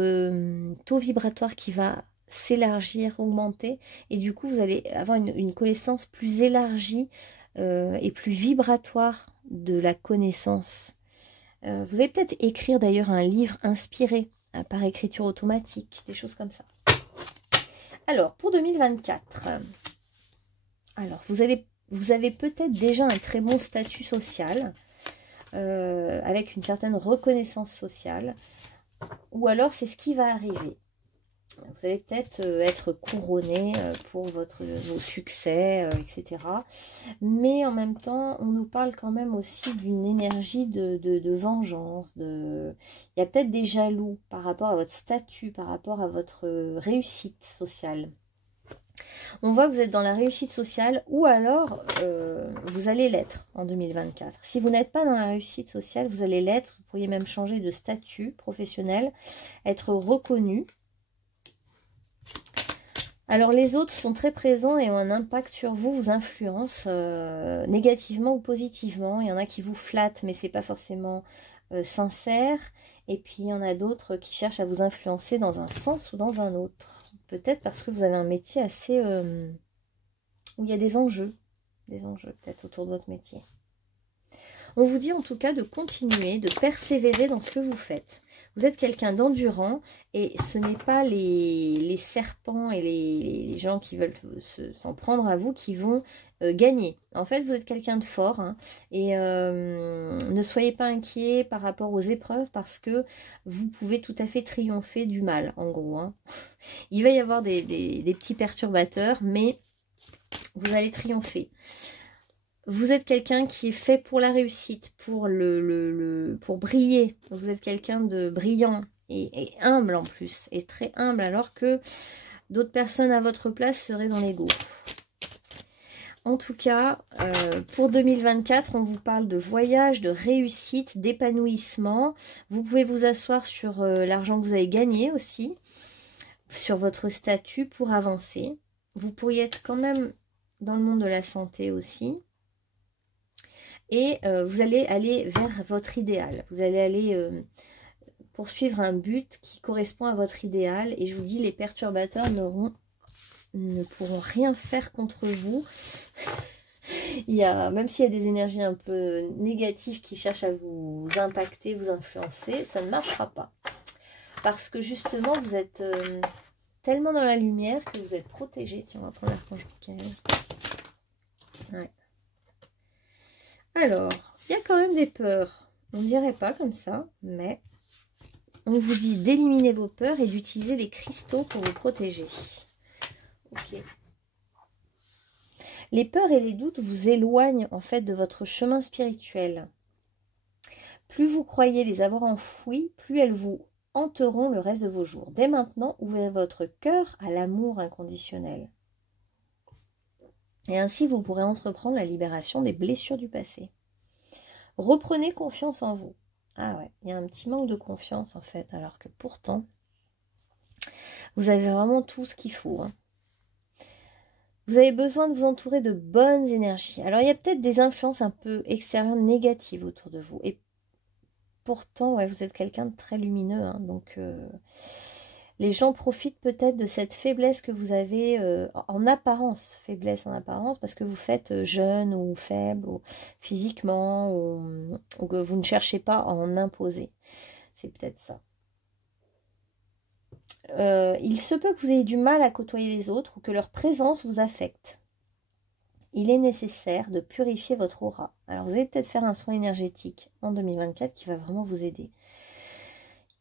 taux vibratoire qui va s'élargir, augmenter, et du coup, vous allez avoir une connaissance plus élargie et plus vibratoire de la connaissance. Vous allez peut-être écrire d'ailleurs un livre inspiré par écriture automatique, des choses comme ça. Alors, pour 2024, alors vous avez peut-être déjà un très bon statut social, avec une certaine reconnaissance sociale, ou alors c'est ce qui va arriver. Vous allez peut-être être couronné pour vos succès, etc. Mais en même temps, on nous parle quand même aussi d'une énergie de vengeance. Il y a peut-être des jaloux par rapport à votre statut, par rapport à votre réussite sociale. On voit que vous êtes dans la réussite sociale, ou alors vous allez l'être en 2024. Si vous n'êtes pas dans la réussite sociale, vous allez l'être. Vous pourriez même changer de statut professionnel, être reconnu. Alors les autres sont très présents et ont un impact sur vous, vous influencent négativement ou positivement. Il y en a qui vous flattent, mais c'est pas forcément sincère. Et puis il y en a d'autres qui cherchent à vous influencer dans un sens ou dans un autre. Peut-être parce que vous avez un métier assez où il y a des enjeux peut-être autour de votre métier. On vous dit en tout cas de continuer, de persévérer dans ce que vous faites. Vous êtes quelqu'un d'endurant et ce n'est pas les serpents et les gens qui veulent s'en prendre à vous qui vont gagner. En fait, vous êtes quelqu'un de fort hein, et ne soyez pas inquiet par rapport aux épreuves parce que vous pouvez tout à fait triompher du mal, en gros. Hein. Il va y avoir des petits perturbateurs, mais vous allez triompher. Vous êtes quelqu'un qui est fait pour la réussite, pour briller. Vous êtes quelqu'un de brillant et humble en plus, et très humble, alors que d'autres personnes à votre place seraient dans l'ego. En tout cas, pour 2024, on vous parle de voyage, de réussite, d'épanouissement. Vous pouvez vous asseoir sur l'argent que vous avez gagné aussi, sur votre statut pour avancer. Vous pourriez être quand même dans le monde de la santé aussi. Et vous allez aller vers votre idéal. Vous allez aller poursuivre un but qui correspond à votre idéal. Et je vous dis, les perturbateurs ne pourront rien faire contre vous. Même s'il y a des énergies un peu négatives qui cherchent à vous impacter, vous influencer, ça ne marchera pas. Parce que justement, vous êtes tellement dans la lumière que vous êtes protégé. Tiens, on va prendre l'archange Michael. Ouais. Alors, il y a quand même des peurs. On ne dirait pas comme ça, mais on vous dit d'éliminer vos peurs et d'utiliser les cristaux pour vous protéger. Ok. Les peurs et les doutes vous éloignent en fait de votre chemin spirituel. Plus vous croyez les avoir enfouis, plus elles vous hanteront le reste de vos jours. Dès maintenant, ouvrez votre cœur à l'amour inconditionnel. Et ainsi, vous pourrez entreprendre la libération des blessures du passé. Reprenez confiance en vous. Ah ouais, il y a un petit manque de confiance en fait, alors que pourtant, vous avez vraiment tout ce qu'il faut. Hein. Vous avez besoin de vous entourer de bonnes énergies. Alors, il y a peut-être des influences un peu extérieures négatives autour de vous. Et pourtant, ouais, vous êtes quelqu'un de très lumineux. Hein, donc, les gens profitent peut-être de cette faiblesse que vous avez en apparence. Faiblesse en apparence parce que vous faites jeune ou faible ou physiquement ou que vous ne cherchez pas à en imposer. C'est peut-être ça. Il se peut que vous ayez du mal à côtoyer les autres ou que leur présence vous affecte. Il est nécessaire de purifier votre aura. Alors vous allez peut-être faire un soin énergétique en 2024 qui va vraiment vous aider.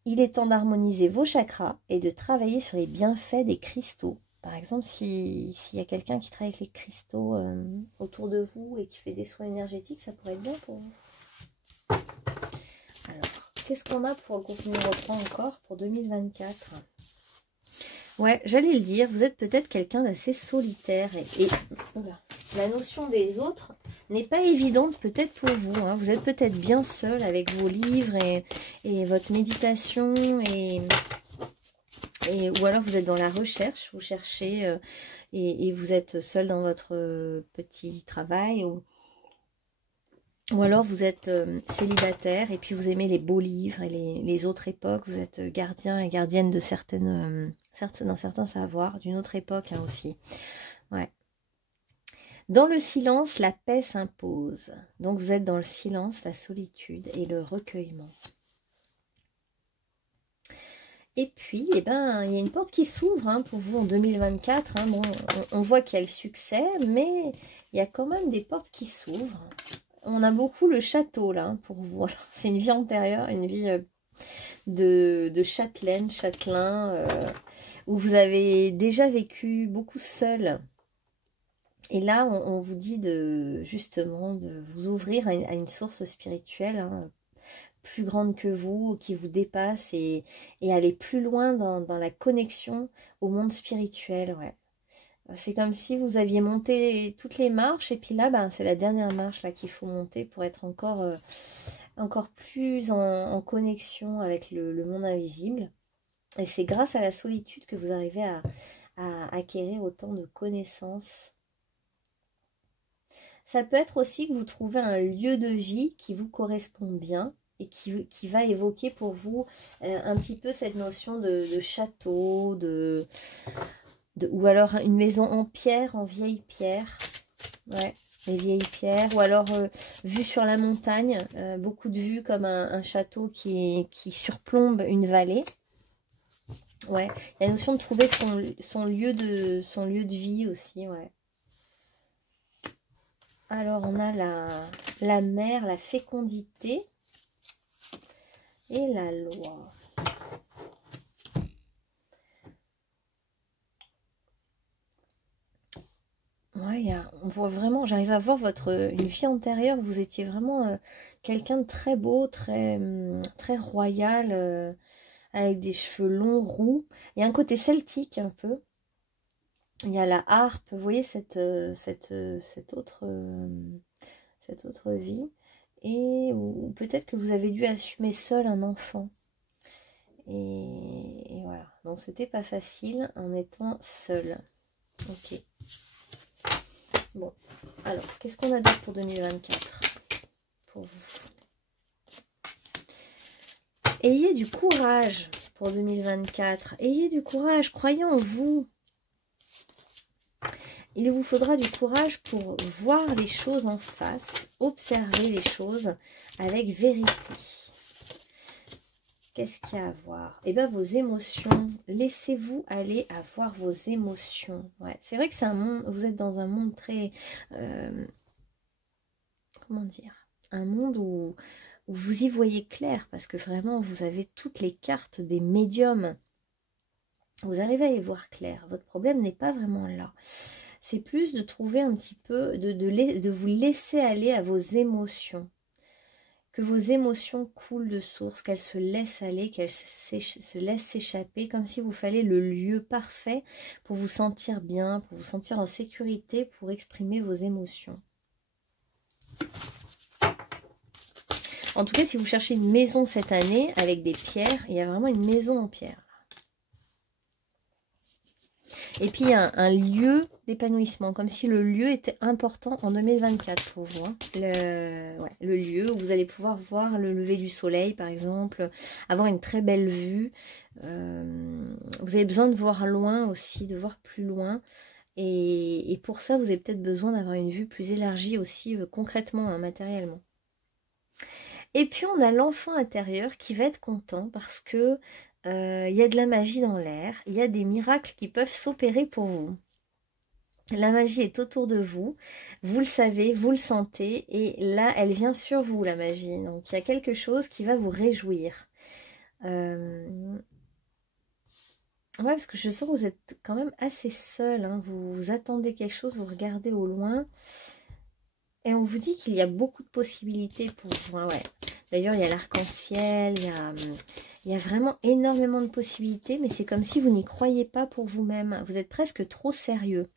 Il est temps d'harmoniser vos chakras et de travailler sur les bienfaits des cristaux. Par exemple, s'il y a quelqu'un qui travaille avec les cristaux autour de vous et qui fait des soins énergétiques, ça pourrait être bien pour vous. Alors, qu'est-ce qu'on a pour groupe numéro 3 encore pour 2024 ? Ouais, j'allais le dire, vous êtes peut-être quelqu'un d'assez solitaire et la notion des autres n'est pas évidente peut-être pour vous. Hein. Vous êtes peut-être bien seul avec vos livres et votre méditation et ou alors vous êtes dans la recherche, vous cherchez et vous êtes seul dans votre petit travail, ou alors vous êtes célibataire et puis vous aimez les beaux livres et les autres époques, vous êtes gardien et gardienne de d'un certain savoir, d'une autre époque hein, aussi. Ouais. Dans le silence, la paix s'impose. Donc vous êtes dans le silence, la solitude et le recueillement. Et puis, eh ben, il y a une porte qui s'ouvre hein, pour vous en 2024. Hein. Bon, on voit qu'il y a le succès, mais il y a quand même des portes qui s'ouvrent. On a beaucoup le château là hein, pour vous. C'est une vie antérieure, une vie de châtelaine, châtelain, où vous avez déjà vécu beaucoup seul. Et là, on vous dit justement de vous ouvrir à une source spirituelle hein, plus grande que vous, qui vous dépasse et aller plus loin dans la connexion au monde spirituel. Ouais. C'est comme si vous aviez monté toutes les marches et puis là, ben, c'est la dernière marche là qu'il faut monter pour être encore plus en connexion avec le monde invisible. Et c'est grâce à la solitude que vous arrivez à acquérir autant de connaissances. Ça peut être aussi que vous trouvez un lieu de vie qui vous correspond bien et qui va évoquer pour vous un petit peu cette notion de château, ou alors une maison en pierre, en vieille pierre. Ouais, les vieilles pierres. Ou alors vue sur la montagne, beaucoup de vues comme un château qui surplombe une vallée. Ouais, il y a la notion de trouver son lieu de vie aussi, ouais. Alors, on a la mer, la fécondité et la loi. Ouais, on voit vraiment, j'arrive à voir une vie antérieure où vous étiez vraiment quelqu'un de très beau, très royal, avec des cheveux longs, roux. Il y a un côté celtique un peu. Il y a la harpe, vous voyez cette autre vie. Ou peut-être que vous avez dû assumer seul un enfant. Et voilà. Donc c'était pas facile en étant seul. Ok. Bon. Alors, qu'est-ce qu'on a d'autre pour 2024 pour vous? Ayez du courage pour 2024. Ayez du courage. Croyez en vous. Il vous faudra du courage pour voir les choses en face, observer les choses avec vérité. Qu'est-ce qu'il y a à voir? Eh bien, vos émotions. Laissez-vous aller à voir vos émotions. Ouais, c'est vrai que c'est un monde, vous êtes dans un monde très... comment dire? Un monde où vous y voyez clair, parce que vraiment, vous avez toutes les cartes des médiums. Vous arrivez à y voir clair. Votre problème n'est pas vraiment là. C'est plus de trouver un petit peu, de vous laisser aller à vos émotions. Que vos émotions coulent de source, qu'elles se laissent aller, qu'elles se laissent s'échapper, comme si vous fallait le lieu parfait pour vous sentir bien, pour vous sentir en sécurité, pour exprimer vos émotions. En tout cas, si vous cherchez une maison cette année avec des pierres, il y a vraiment une maison en pierre. Et puis, il y a un lieu d'épanouissement, comme si le lieu était important en 2024 pour vous. Hein. Le lieu où vous allez pouvoir voir le lever du soleil, par exemple, avoir une très belle vue. Vous avez besoin de voir loin aussi, de voir plus loin. Et pour ça, vous avez peut-être besoin d'avoir une vue plus élargie aussi, concrètement, hein, matériellement. Et puis, on a l'enfant intérieur qui va être content parce que il y a de la magie dans l'air, il y a des miracles qui peuvent s'opérer pour vous. La magie est autour de vous, vous le savez, vous le sentez, et là, elle vient sur vous, la magie. Donc, il y a quelque chose qui va vous réjouir. Ouais, parce que je sens que vous êtes quand même assez seul, hein. Vous attendez quelque chose, vous regardez au loin, et on vous dit qu'il y a beaucoup de possibilités pour vous. Ouais. D'ailleurs, il y a l'arc-en-ciel, il y a vraiment énormément de possibilités, mais c'est comme si vous n'y croyez pas pour vous-même. Vous êtes presque trop sérieux.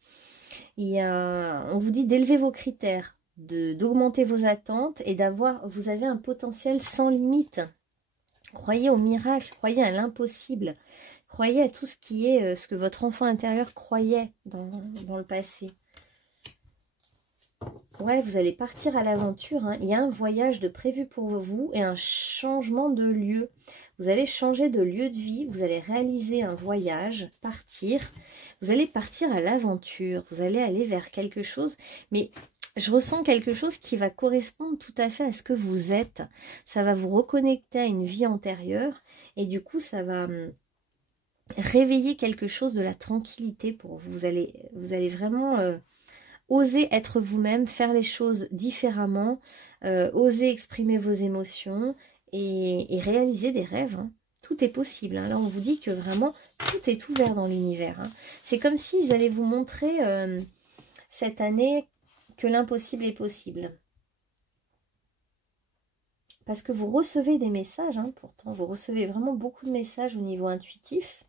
On vous dit d'élever vos critères, d'augmenter vos attentes et vous avez un potentiel sans limite. Croyez au miracle, croyez à l'impossible, Croyez à tout ce qui est ce que votre enfant intérieur croyait dans le passé. Ouais, vous allez partir à l'aventure, hein. Il y a un voyage de prévu pour vous et un changement de lieu. Vous allez changer de lieu de vie, vous allez réaliser un voyage, partir. Vous allez partir à l'aventure, vous allez aller vers quelque chose. Mais je ressens quelque chose qui va correspondre tout à fait à ce que vous êtes. Ça va vous reconnecter à une vie antérieure et du coup, ça va réveiller quelque chose de la tranquillité pour vous. Vous allez vraiment... osez être vous-même, faire les choses différemment, osez exprimer vos émotions et réaliser des rêves. Hein. Tout est possible. Hein. Là, on vous dit que vraiment, tout est ouvert dans l'univers. Hein. C'est comme s'ils allaient vous montrer cette année que l'impossible est possible. Parce que vous recevez des messages, hein, pourtant, vous recevez vraiment beaucoup de messages au niveau intuitif.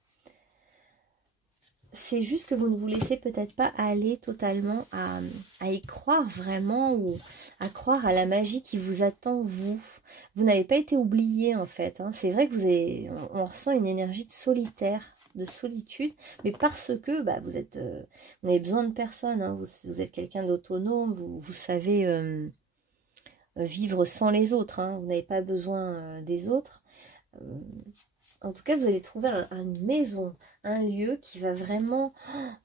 C'est juste que vous ne vous laissez peut-être pas aller totalement à y croire vraiment ou à croire à la magie qui vous attend, vous. Vous n'avez pas été oublié en fait. Hein. C'est vrai que on ressent une énergie de solitaire, de solitude, mais parce que bah, vous avez besoin de personne. Hein. Vous êtes quelqu'un d'autonome, vous savez vivre sans les autres. Hein. Vous n'avez pas besoin des autres. En tout cas, vous allez trouver une maison, un lieu qui va vraiment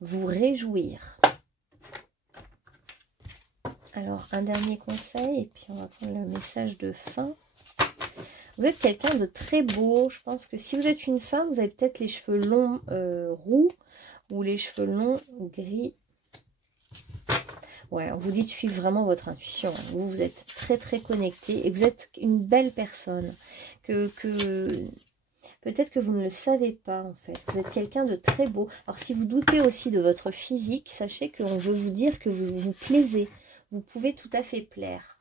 vous réjouir. Alors, un dernier conseil, et puis on va prendre le message de fin. Vous êtes quelqu'un de très beau. Je pense que si vous êtes une femme, vous avez peut-être les cheveux longs roux ou les cheveux longs gris. Ouais, on vous dit de suivre vraiment votre intuition. Vous êtes très très connecté et vous êtes une belle personne. Peut-être que vous ne le savez pas en fait. Vous êtes quelqu'un de très beau. Alors si vous doutez aussi de votre physique, sachez qu'on veut vous dire que vous vous plaisez. Vous pouvez tout à fait plaire.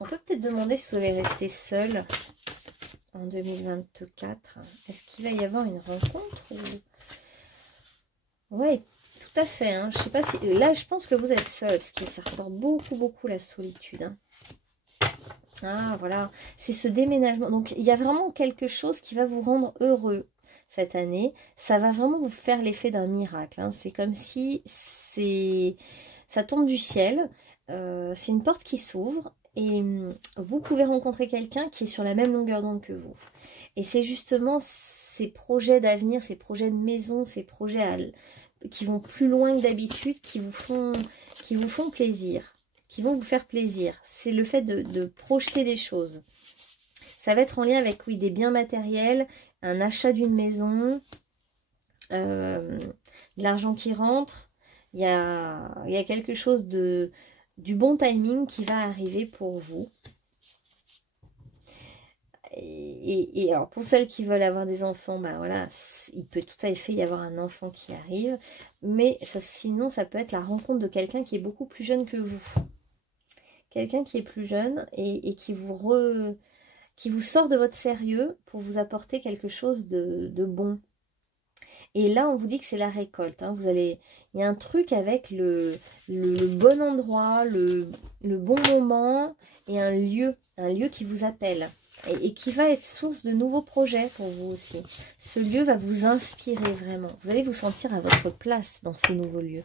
On peut peut-être demander si vous allez rester seul en 2024. Est-ce qu'il va y avoir une rencontre ou... Oui, tout à fait. Hein. Je sais pas si... Là, je pense que vous êtes seul parce que ça ressort beaucoup la solitude. Hein. Ah, voilà, c'est ce déménagement. Donc, il y a vraiment quelque chose qui va vous rendre heureux cette année. Ça va vraiment vous faire l'effet d'un miracle. Hein. C'est comme si ça tombe du ciel. C'est une porte qui s'ouvre et vous pouvez rencontrer quelqu'un qui est sur la même longueur d'onde que vous. Et c'est justement ces projets d'avenir, ces projets de maison, ces projets qui vont plus loin que d'habitude, qui vous font plaisir. Qui vont vous faire plaisir. C'est le fait de projeter des choses. Ça va être en lien avec, oui, des biens matériels, un achat d'une maison, de l'argent qui rentre. Il y a quelque chose du bon timing qui va arriver pour vous. Et alors, pour celles qui veulent avoir des enfants, ben voilà, il peut tout à fait y avoir un enfant qui arrive. Mais sinon, ça peut être la rencontre de quelqu'un qui est beaucoup plus jeune que vous. Quelqu'un qui est plus jeune et qui vous sort de votre sérieux pour vous apporter quelque chose de bon. Et là, on vous dit que c'est la récolte. Hein. Il y a un truc avec le bon endroit, le bon moment et un lieu qui vous appelle et qui va être source de nouveaux projets pour vous aussi. Ce lieu va vous inspirer vraiment. Vous allez vous sentir à votre place dans ce nouveau lieu.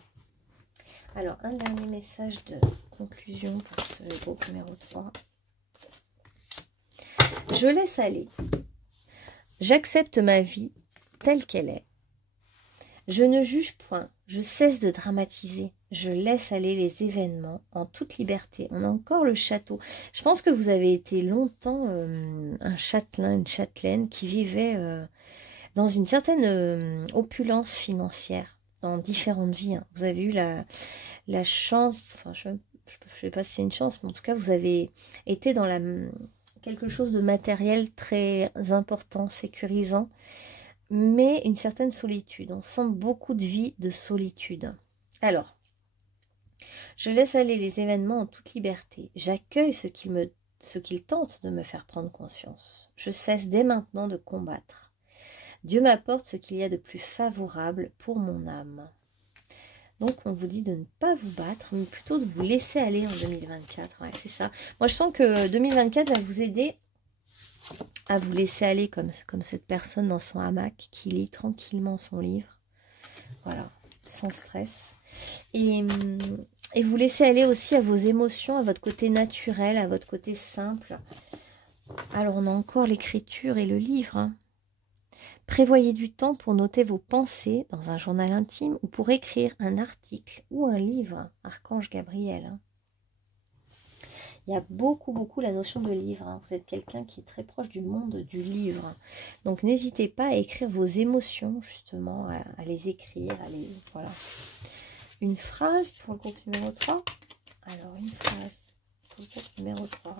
Alors, un dernier message de conclusion pour ce groupe numéro 3. Je laisse aller. J'accepte ma vie telle qu'elle est. Je ne juge point. Je cesse de dramatiser. Je laisse aller les événements en toute liberté. On a encore le château. Je pense que vous avez été longtemps un châtelain, une châtelaine qui vivait dans une certaine opulence financière dans différentes vies. Hein. Vous avez eu la chance, enfin je ne sais pas si c'est une chance, mais en tout cas vous avez été dans quelque chose de matériel très important, sécurisant, mais une certaine solitude. On sent beaucoup de vie de solitude. Alors, je laisse aller les événements en toute liberté. J'accueille ce qu'ils tentent de me faire prendre conscience. Je cesse dès maintenant de combattre. Dieu m'apporte ce qu'il y a de plus favorable pour mon âme. Donc, on vous dit de ne pas vous battre, mais plutôt de vous laisser aller en 2024. Ouais, c'est ça. Moi, je sens que 2024 va vous aider à vous laisser aller comme cette personne dans son hamac qui lit tranquillement son livre. Voilà, sans stress. Et vous laissez aller aussi à vos émotions, à votre côté naturel, à votre côté simple. Alors, on a encore l'écriture et le livre. Hein. Prévoyez du temps pour noter vos pensées dans un journal intime ou pour écrire un article ou un livre. Archange Gabriel. Hein. Il y a beaucoup la notion de livre. Hein. Vous êtes quelqu'un qui est très proche du monde du livre. Donc, n'hésitez pas à écrire vos émotions, justement, à les écrire. Voilà. Une phrase pour le groupe numéro 3. Alors, une phrase pour le groupe numéro 3.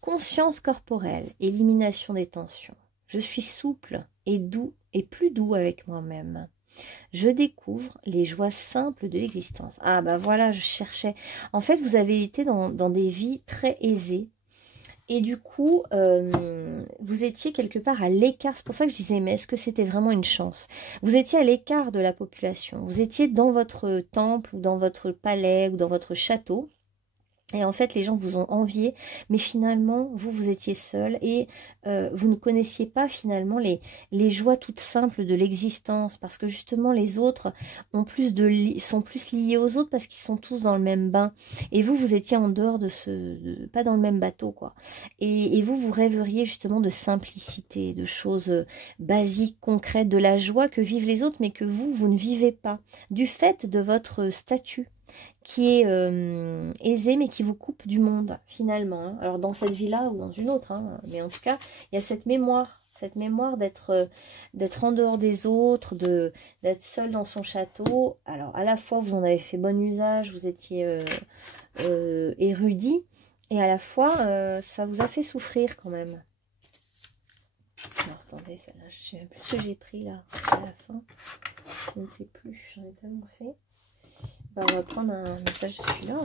Conscience corporelle, élimination des tensions. Je suis souple et doux et plus doux avec moi-même. Je découvre les joies simples de l'existence. Ah bah voilà, je cherchais. En fait, vous avez été dans des vies très aisées. Et du coup, vous étiez quelque part à l'écart. C'est pour ça que je disais, mais est-ce que c'était vraiment une chance? Vous étiez à l'écart de la population. Vous étiez dans votre temple, ou dans votre palais, ou dans votre château. Et en fait, les gens vous ont envié, mais finalement, vous étiez seul et vous ne connaissiez pas finalement les joies toutes simples de l'existence, parce que justement, les autres ont sont plus liés aux autres parce qu'ils sont tous dans le même bain. Et vous étiez en dehors pas dans le même bateau, quoi. Et vous rêveriez justement de simplicité, de choses basiques, concrètes, de la joie que vivent les autres, mais que vous ne vivez pas, du fait de votre statut qui est aisé mais qui vous coupe du monde finalement. Hein. Alors dans cette vie-là ou dans une autre, hein, mais en tout cas, il y a cette mémoire d'être en dehors des autres, d'être seul dans son château. Alors à la fois, vous en avez fait bon usage, vous étiez érudit, et à la fois, ça vous a fait souffrir quand même. Alors attendez, celle-là, je ne sais même plus ce que j'ai pris là à la fin. Je ne sais plus, j'en ai tellement fait. On va prendre un message de celui-là.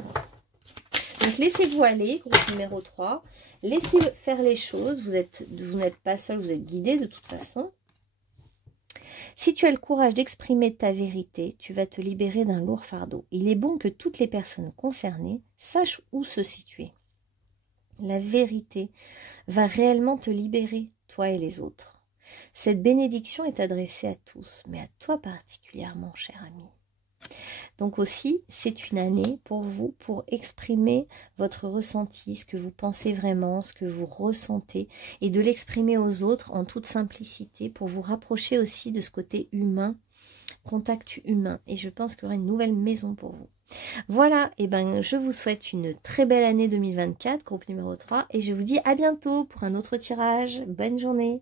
Donc, laissez-vous aller, groupe numéro 3. Laissez faire les choses. Vous n'êtes pas seul, vous êtes guidé de toute façon. Si tu as le courage d'exprimer ta vérité, tu vas te libérer d'un lourd fardeau. Il est bon que toutes les personnes concernées sachent où se situer. La vérité va réellement te libérer, toi et les autres. Cette bénédiction est adressée à tous, mais à toi particulièrement, cher ami. Donc aussi, c'est une année pour vous, pour exprimer votre ressenti, ce que vous pensez vraiment, ce que vous ressentez, et de l'exprimer aux autres en toute simplicité, pour vous rapprocher aussi de ce côté humain, contact humain. Et je pense qu'il y aura une nouvelle maison pour vous. Voilà, et ben je vous souhaite une très belle année 2024, groupe numéro 3, et je vous dis à bientôt pour un autre tirage. Bonne journée.